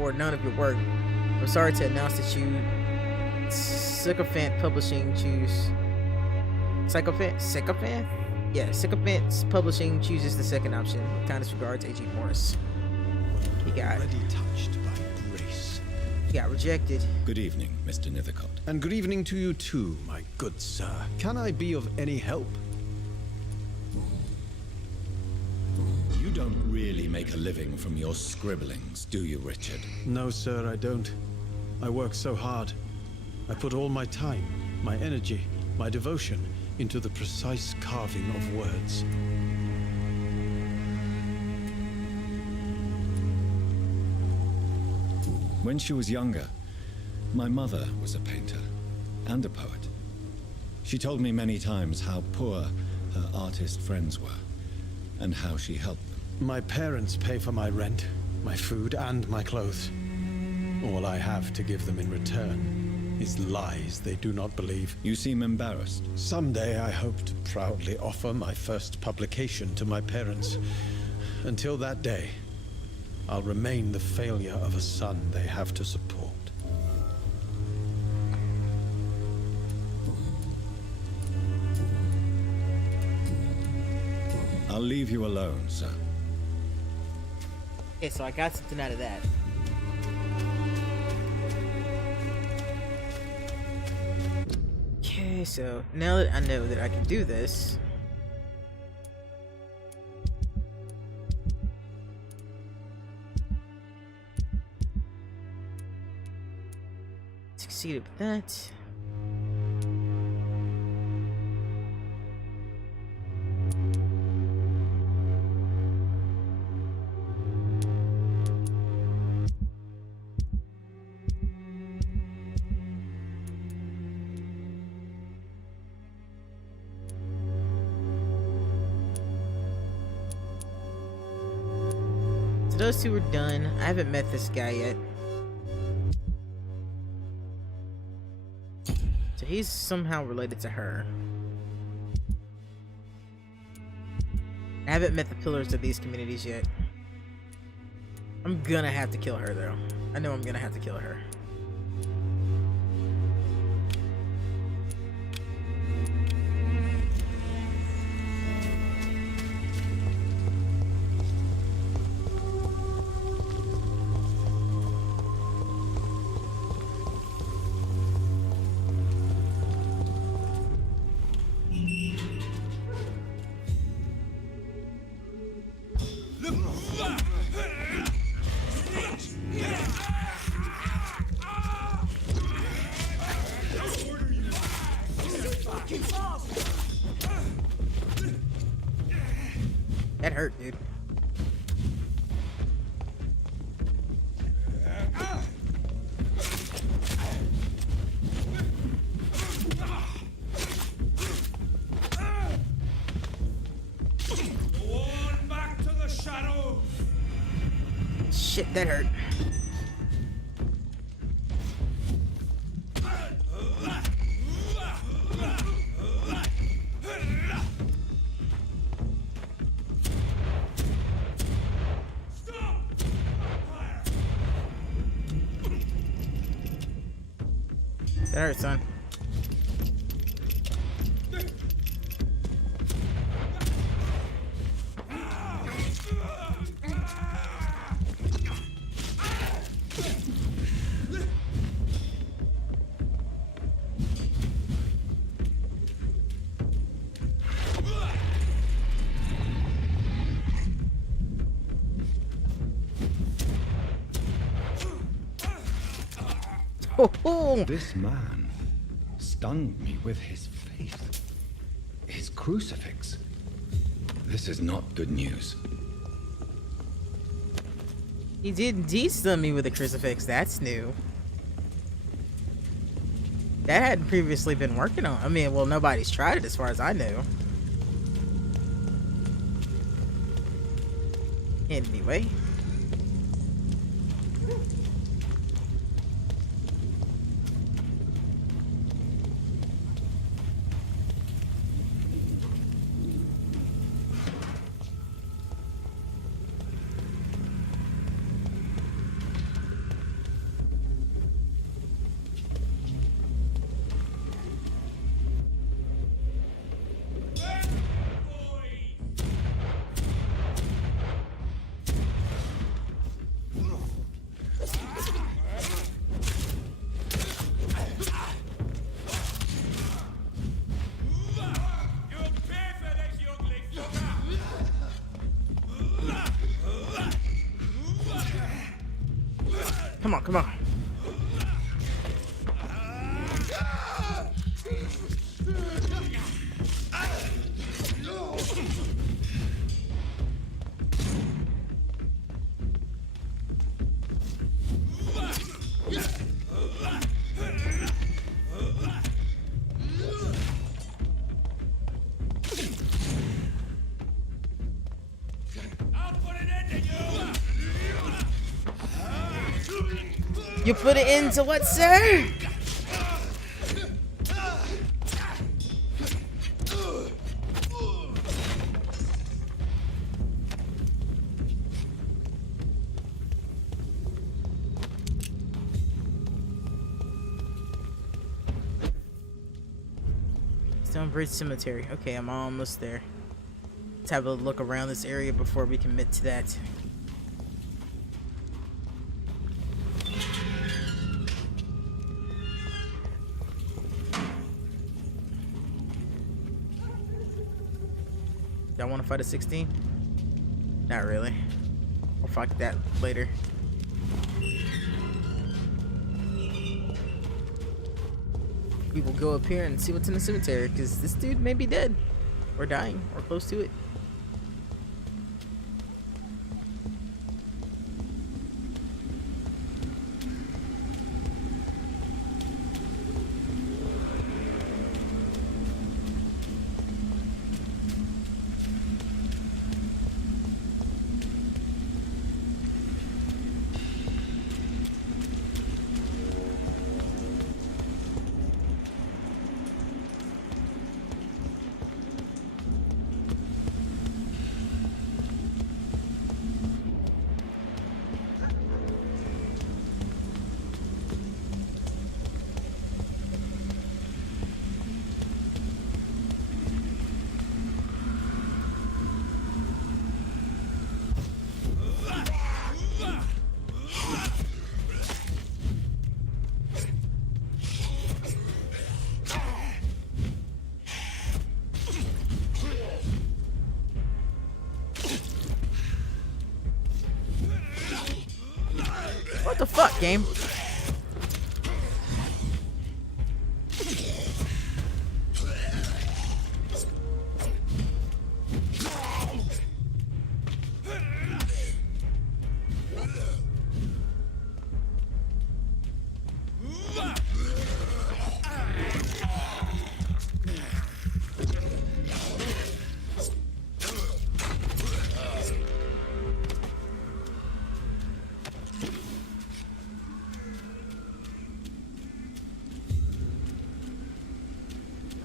or none of your work, I'm sorry to announce that you Sycophant Publishing choose Sycophant? Yeah, Sycophants Publishing chooses the second option. With kindest regards, A.G. Morris. He got Already touched by grace. he got rejected. Good evening, Mr. Nethercott. And good evening to you too, my good sir. Can I be of any help? You don't really make a living from your scribblings, do you, Richard? No, sir, I don't. I work so hard. I put all my time, my energy, my devotion into the precise carving of words. When she was younger, my mother was a painter and a poet. She told me many times how poor her artist friends were and how she helped them. My parents pay for my rent, my food, and my clothes. All I have to give them in return is lies they do not believe. You seem embarrassed. Someday I hope to proudly offer my first publication to my parents. Until that day, I'll remain the failure of a son they have to support. I'll leave you alone, sir. Okay, so I got something out of that. Okay, so now that I know that I can do this, succeeded with that. So those two are done. I haven't met this guy yet. So he's somehow related to her. I haven't met the pillars of these communities yet. I'm gonna have to kill her though. I know I'm gonna have to kill her. That hurt, dude. Back to the shadows. Shit, that hurt. That hurts, son. This man stunned me with his faith. His crucifix. This is not good news. He did indeed stun me with a crucifix. That's new. That hadn't previously been working on. I mean, well, nobody's tried it as far as I know. Anyway. Come on, come on. You put it into what, sir? Stonebridge Cemetery. Okay, I'm almost there. Let's have a look around this area before we commit to that. Y'all want to fight a 16? Not really. We'll fight that later. We will go up here and see what's in the cemetery, because this dude may be dead, or dying, or close to it. What the fuck, game?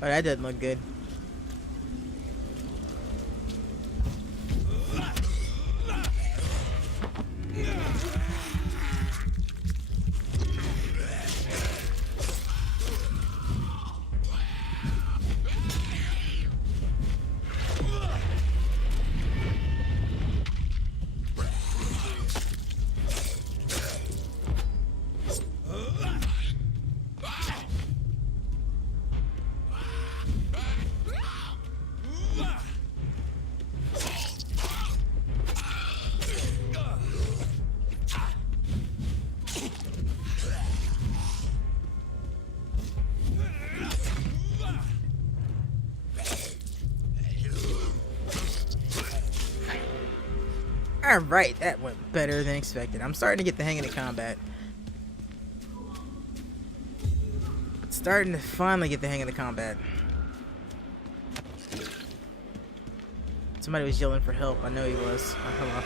Oh, that doesn't look good. Alright, that went better than expected. I'm starting to get the hang of the combat. Starting to finally get the hang of the combat. Somebody was yelling for help. I know he was. Oh, hello.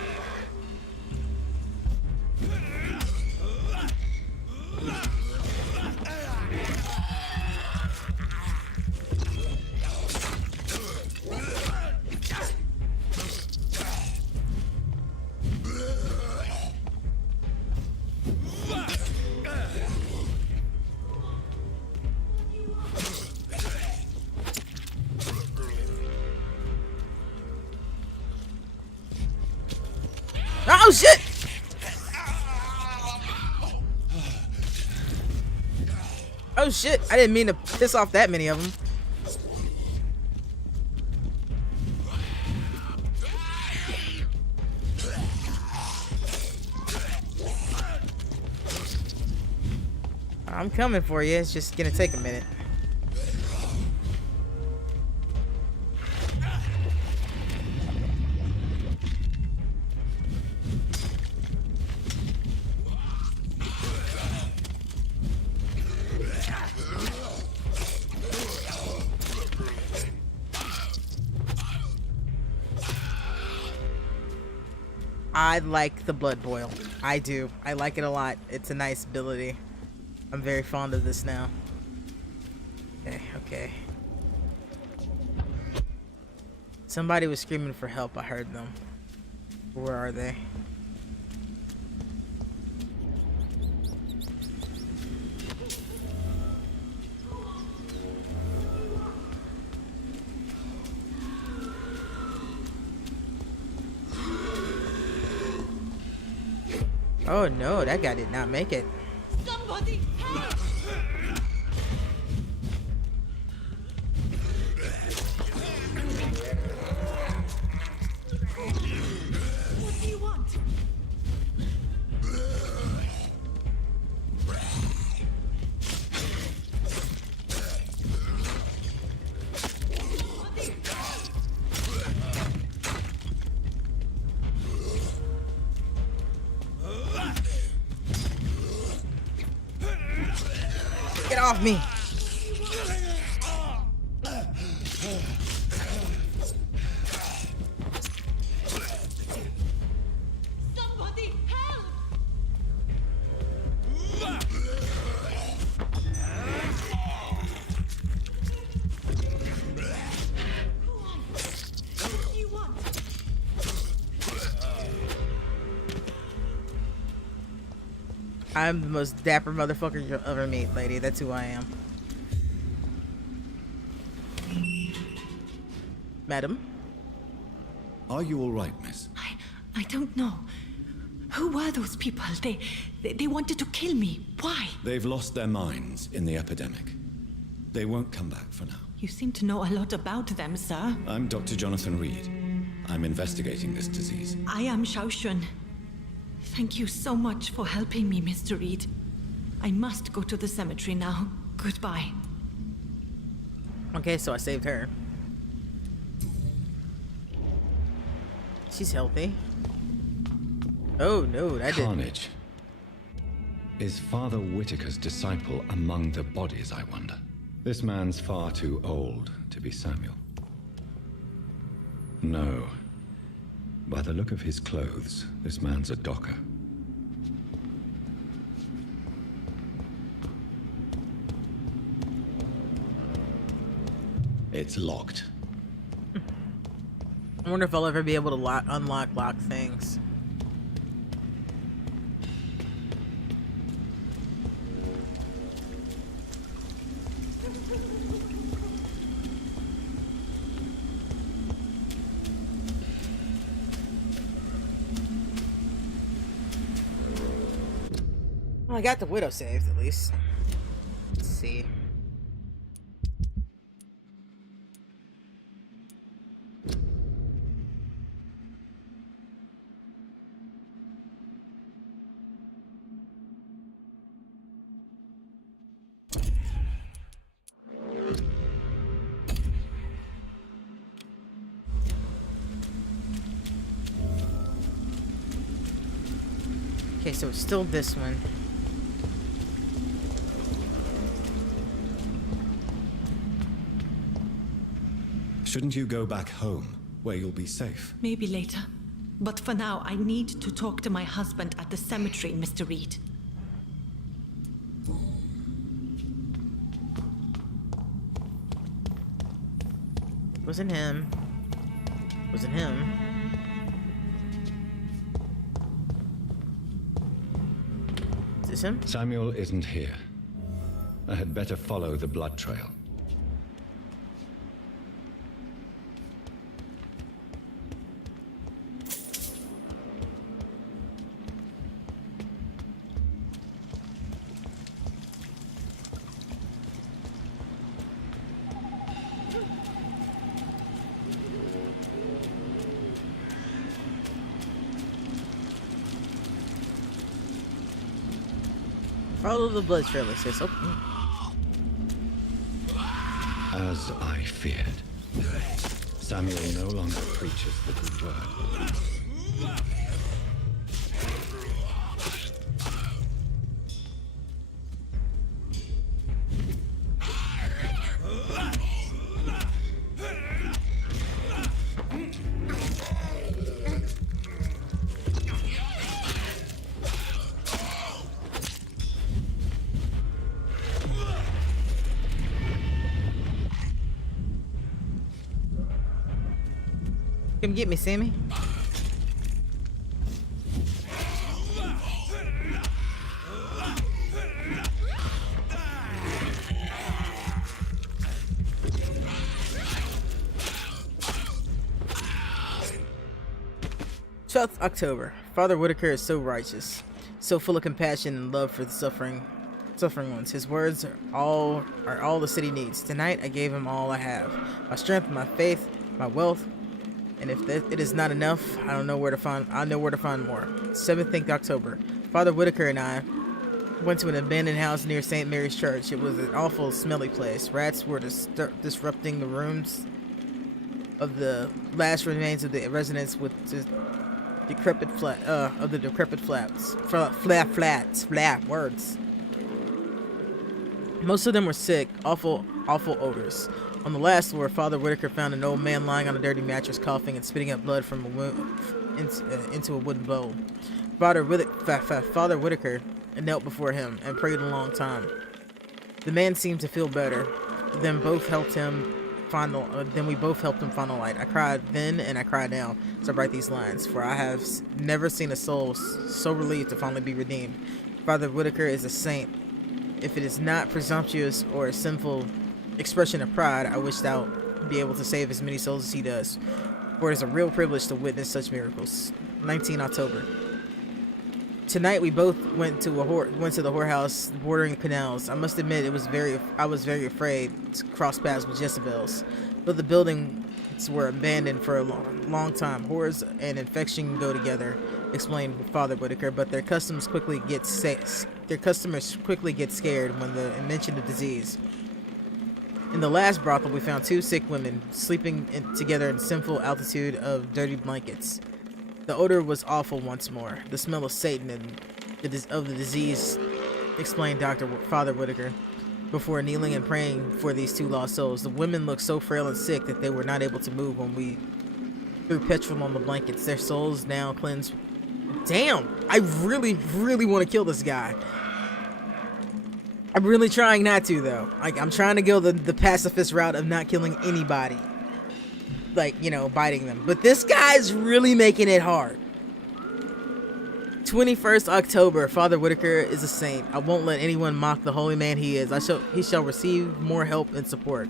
Oh shit! Oh shit! I didn't mean to piss off that many of them. I'm coming for you. It's just gonna take a minute. I like the blood boil. I do. I like it a lot. It's a nice ability. I'm very fond of this now. Okay, okay. Somebody was screaming for help. I heard them. Where are they? Oh no, that guy did not make it. Somebody help! What do you want? Get off me! Somebody help! What do you want? I'm the most dapper motherfucker you'll ever meet, lady. That's who I am. Madam? Are you all right, miss? I don't know. Who were those people? They wanted to kill me. Why? They've lost their minds in the epidemic. They won't come back for now. You seem to know a lot about them, sir. I'm Dr. Jonathan Reed. I'm investigating this disease. I am Xiaoxun. Thank you so much for helping me, Mr. Reed. I must go to the cemetery now. Goodbye. Okay, so I saved her. She's healthy. Oh no, that didn't. Carnage. Is Father Whitaker's disciple among the bodies, I wonder? This man's far too old to be Samuel. No. By the look of his clothes, this man's a docker. It's locked. I wonder if I'll ever be able to unlock lock things. Well, I got the widow saved at least. Let's see. Okay, so it's still this one. Shouldn't you go back home, where you'll be safe? Maybe later. But for now, I need to talk to my husband at the cemetery, Mr. Reed. Wasn't him. Wasn't him. Is this him? Samuel isn't here. I had better follow the blood trail. Follow the blood trail, it says. Okay. As I feared, Samuel no longer preaches the good word. Come get me, Sammy. October. Father Whitaker is so righteous, so full of compassion and love for the suffering ones. His words are all the city needs. Tonight I gave him all I have. My strength, my faith, my wealth. And if it is not enough, I know where to find more. 7th October. Father Whitaker and I went to an abandoned house near St. Mary's Church. It was an awful, smelly place. Rats were disrupting the rooms of the last remains of the residents with the decrepit words. Most of them were sick, awful odors. On the last floor, Father Whitaker found an old man lying on a dirty mattress, coughing and spitting up blood from a wound into a wooden bowl. Father Whitaker knelt before him and prayed a long time. The man seemed to feel better. Then we both helped him find the light. I cried then and I cry now as I write these lines, for I have never seen a soul so relieved to finally be redeemed. Father Whitaker is a saint. If it is not presumptuous or a sinful expression of pride, I wish thou be able to save as many souls as he does, for it is a real privilege to witness such miracles. 19 October. Tonight we both went to the whorehouse bordering canals. I must admit I was very afraid to cross paths with Jezebels, but the buildings were abandoned for a long time. Whores and infection go together, explained Father Whitaker, but their customers quickly get scared when they mention the disease. In the last brothel, we found 2 sick women sleeping together in sinful altitude of dirty blankets. The odor was awful once more. The smell of Satan and of the disease, explained Father Whitaker, before kneeling and praying for these 2 lost souls. The women looked so frail and sick that they were not able to move when we threw petrol on the blankets. Their souls now cleansed. Damn! I really, really want to kill this guy. I'm really trying not to, though. Like, I'm trying to go the pacifist route of not killing anybody. Like, biting them. But this guy's really making it hard. 21st October. Father Whitaker is a saint. I won't let anyone mock the holy man he is. He shall receive more help and support.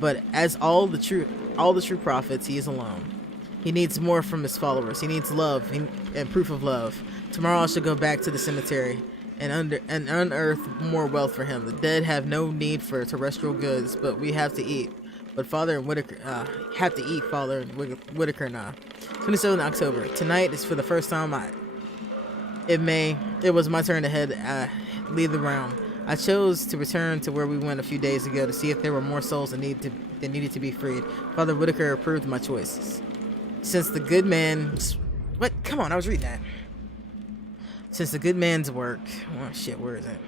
But as all the true prophets, he is alone. He needs more from his followers. He needs love and proof of love. Tomorrow I shall go back to the cemetery and unearth more wealth for him. The dead have no need for terrestrial goods, but we have to eat. But Father Whitaker have to eat. Father Whitaker and I. 27th October. Tonight is for the first time it was my turn to leave the realm. I chose to return to where we went a few days ago to see if there were more souls that needed to be freed. Father Whitaker approved my choices. Since the good man... What? Come on, I was reading that. Since the good man's work... Oh, shit, where is it?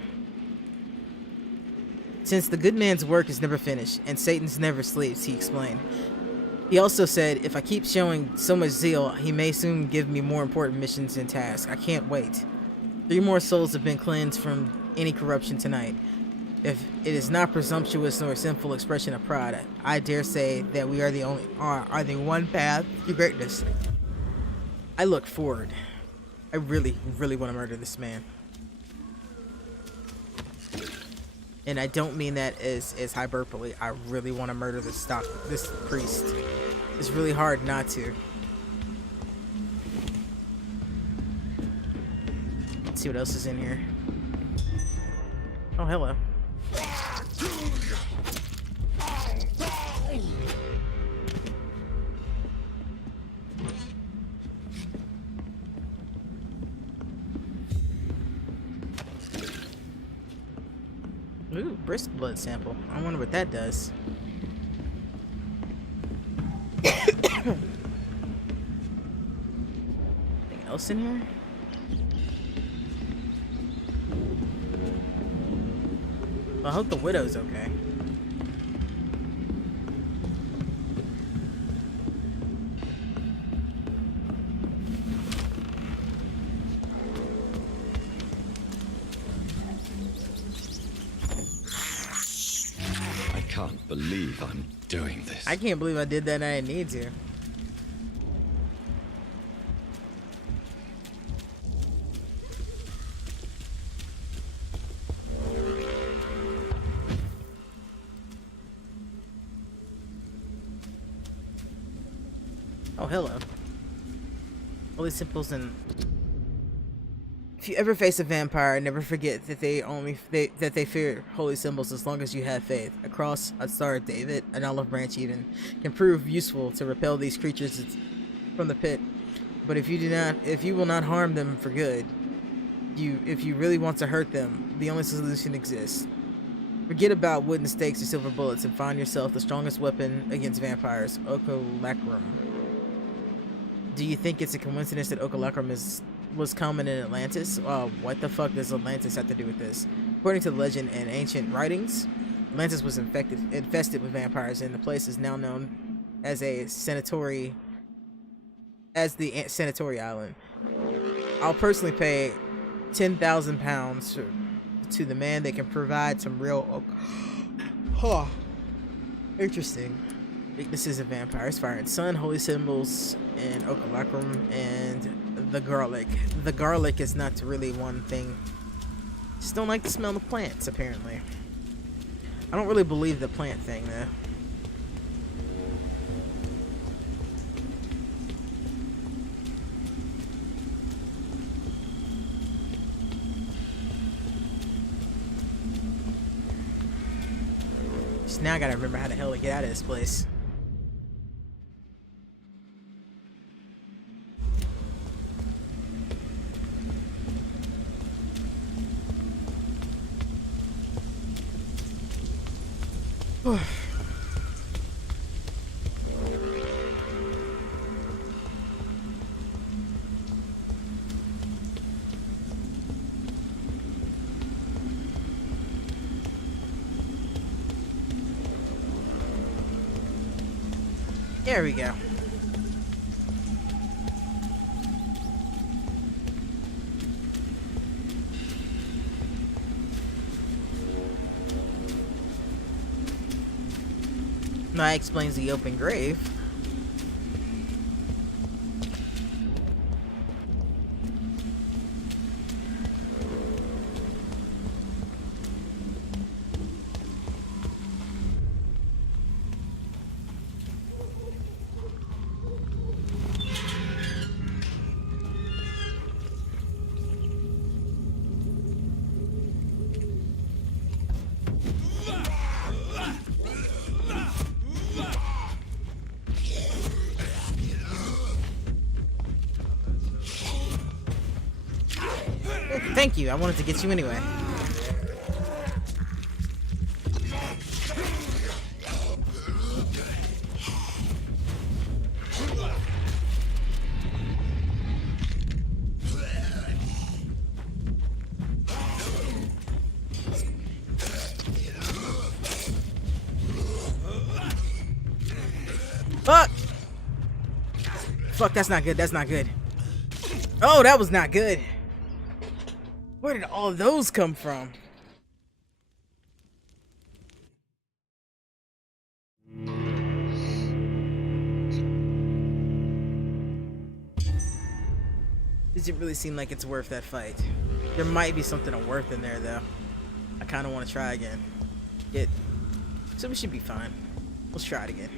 Since the good man's work is never finished, and Satan's never sleeps, he explained. He also said, if I keep showing so much zeal, he may soon give me more important missions and tasks. I can't wait. 3 more souls have been cleansed from any corruption tonight. If it is not presumptuous nor a sinful expression of pride, I dare say that we are the one path to greatness. I look forward. I really, really want to murder this man. And I don't mean that as hyperbole. I really want to murder this priest. It's really hard not to. Let's see what else is in here. Oh, hello. brisk blood sample. I wonder what that does. Anything else in here? I hope the widow's okay. I can't believe I'm doing this. I can't believe I did that and I didn't need to. Oh, hello. Holy symbols and... If you ever face a vampire, never forget that they fear holy symbols as long as you have faith. A cross, a star of David, an olive branch even, can prove useful to repel these creatures from the pit. But if you will not harm them for good, if you really want to hurt them, the only solution exists. Forget about wooden stakes or silver bullets and find yourself the strongest weapon against vampires, Okolacrum. Do you think it's a coincidence that Okolacrum was common in Atlantis? What the fuck does Atlantis have to do with this? According to the legend and ancient writings, Atlantis was infested with vampires, and the place is now known as the Sanatory Island. I'll personally pay 10,000 pounds to the man that can provide some real interesting weaknesses of vampires: fire and sun, holy symbols, and Okolacrum, and the garlic. The garlic is not really one thing. Just don't like the smell of plants, apparently. I don't really believe the plant thing, though. Just now I gotta remember how the hell to get out of this place. There we go. That explains the open grave. Thank you. I wanted to get you anyway. Fuck! Fuck, that's not good. That's not good. Oh, that was not good. Where did all of those come from? Doesn't really seem like it's worth that fight. There might be something of worth in there, though. I kind of want to try again. So we should be fine. Let's try it again.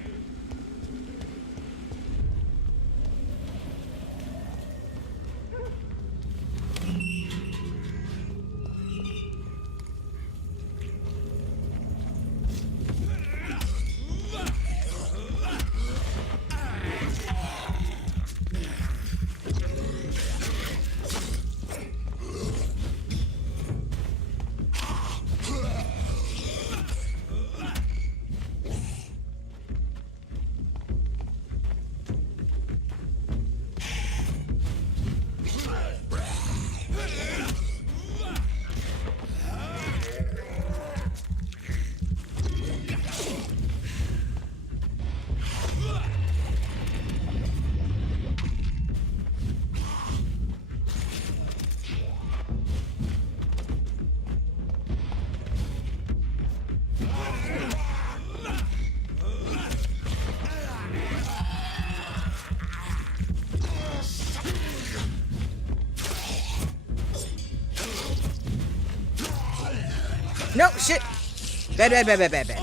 No, shit. Bad, bad, bad, bad, bad, bad.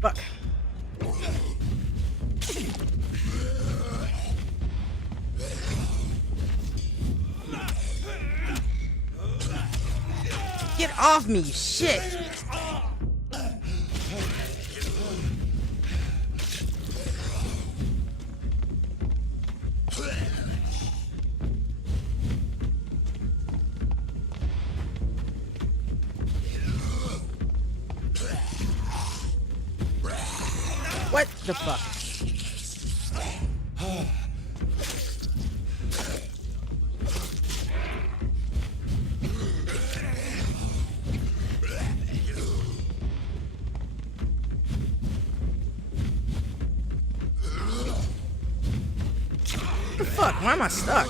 Fuck. Get off me, you shit. What the fuck? What the fuck? Why am I stuck?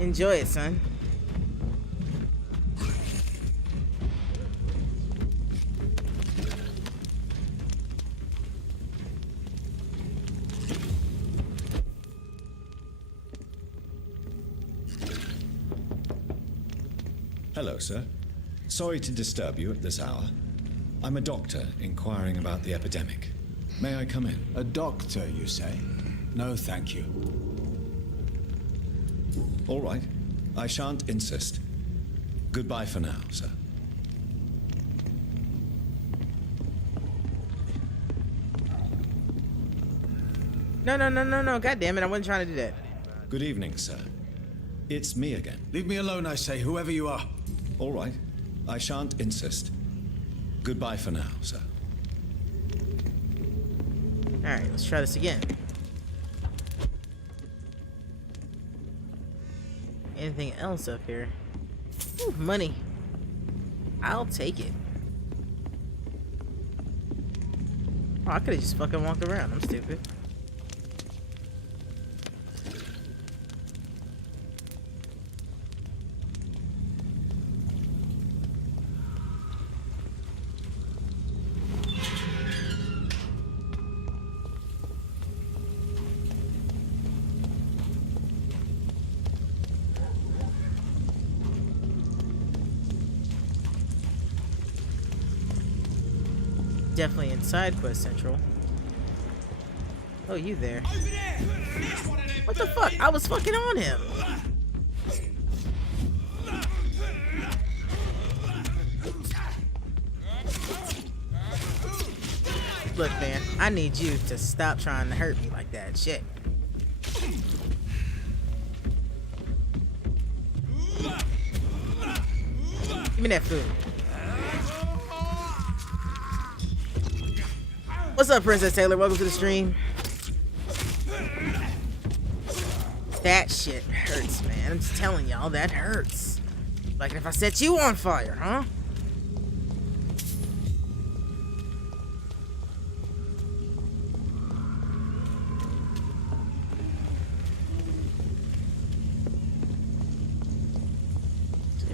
Enjoy it, son. Hello, sir. Sorry to disturb you at this hour. I'm a doctor inquiring about the epidemic. May I come in? A doctor, you say? No, thank you. All right. I shan't insist. Goodbye for now, sir. No, no, no, no, no. God damn it. I wasn't trying to do that. Good evening, sir. It's me again. Leave me alone, I say, whoever you are. All right. I shan't insist. Goodbye for now, sir. Alright, let's try this again. Anything else up here? Ooh, money. I'll take it. Oh, I could have just fucking walked around. I'm stupid. Definitely in side quest central. Oh, you there? What the fuck? I was fucking on him. Look, man, I need you to stop trying to hurt me like that. Shit. Give me that food. What's up, Princess Taylor? Welcome to the stream. That shit hurts, man. I'm just telling y'all, that hurts. Like if I set you on fire, huh?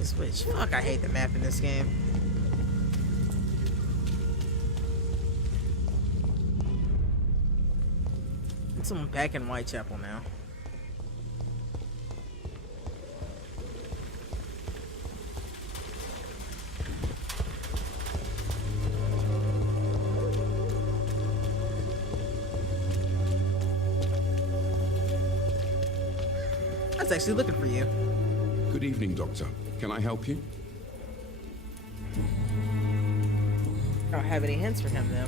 Switch. Fuck, I hate the map in this game. Someone back in Whitechapel now. Dad's actually looking for you. Good evening, Doctor. Can I help you? I don't have any hints for him, though.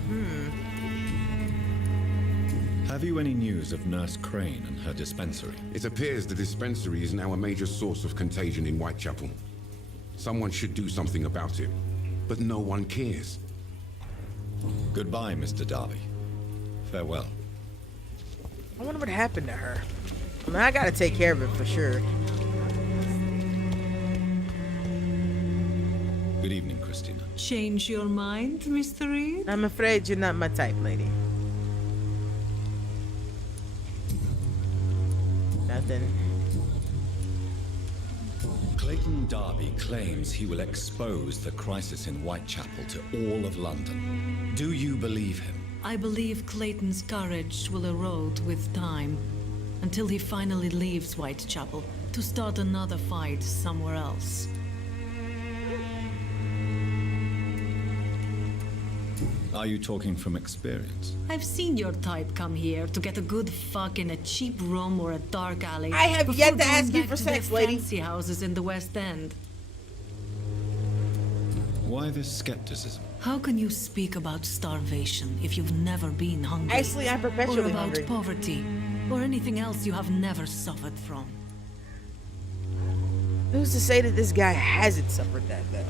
Have you any news of Nurse Crane and her dispensary? It appears the dispensary is now a major source of contagion in Whitechapel. Someone should do something about it, but no one cares. Goodbye, Mr. Darby. Farewell. I wonder what happened to her. I mean, I gotta take care of it for sure. Good evening, Christina. Change your mind, Mr. Reed? I'm afraid you're not my type, lady. Nothing. Clayton Darby claims he will expose the crisis in Whitechapel to all of London. Do you believe him? I believe Clayton's courage will erode with time, until he finally leaves Whitechapel to start another fight somewhere else. Are you talking from experience? I've seen your type come here to get a good fuck in a cheap room or a dark alley. I have before yet to going ask you back for to sex, their lady. fancy houses in the West End. Why this skepticism? How can you speak about starvation if you've never been hungry? Actually, I'm perpetually or about hungry. poverty, or anything else you have never suffered from? Who's to say that this guy hasn't suffered that, though?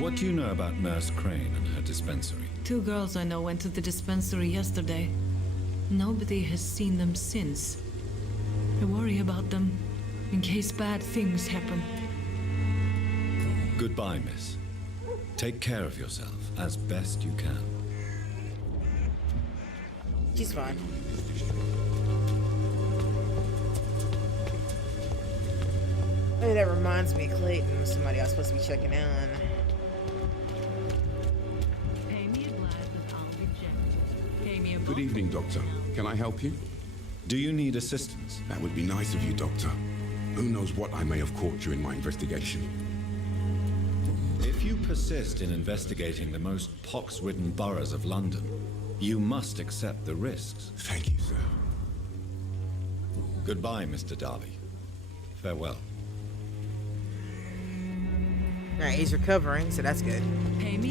What do you know about Nurse Crane and her dispensary? 2 girls I know went to the dispensary yesterday. Nobody has seen them since. I worry about them, in case bad things happen. Goodbye, miss. Take care of yourself as best you can. She's fine. Hey, that reminds me, Clayton was somebody I was supposed to be checking on. Pay me a glass and I'll be gentle. Pay me a Good evening, Doctor. Can I help you? Do you need assistance? That would be nice of you, Doctor. Who knows what I may have caught during my investigation. If you persist in investigating the most pox-ridden boroughs of London, you must accept the risks. Thank you, sir. Goodbye, Mr. Darby. Farewell. Alright, he's recovering, so that's good. Pay me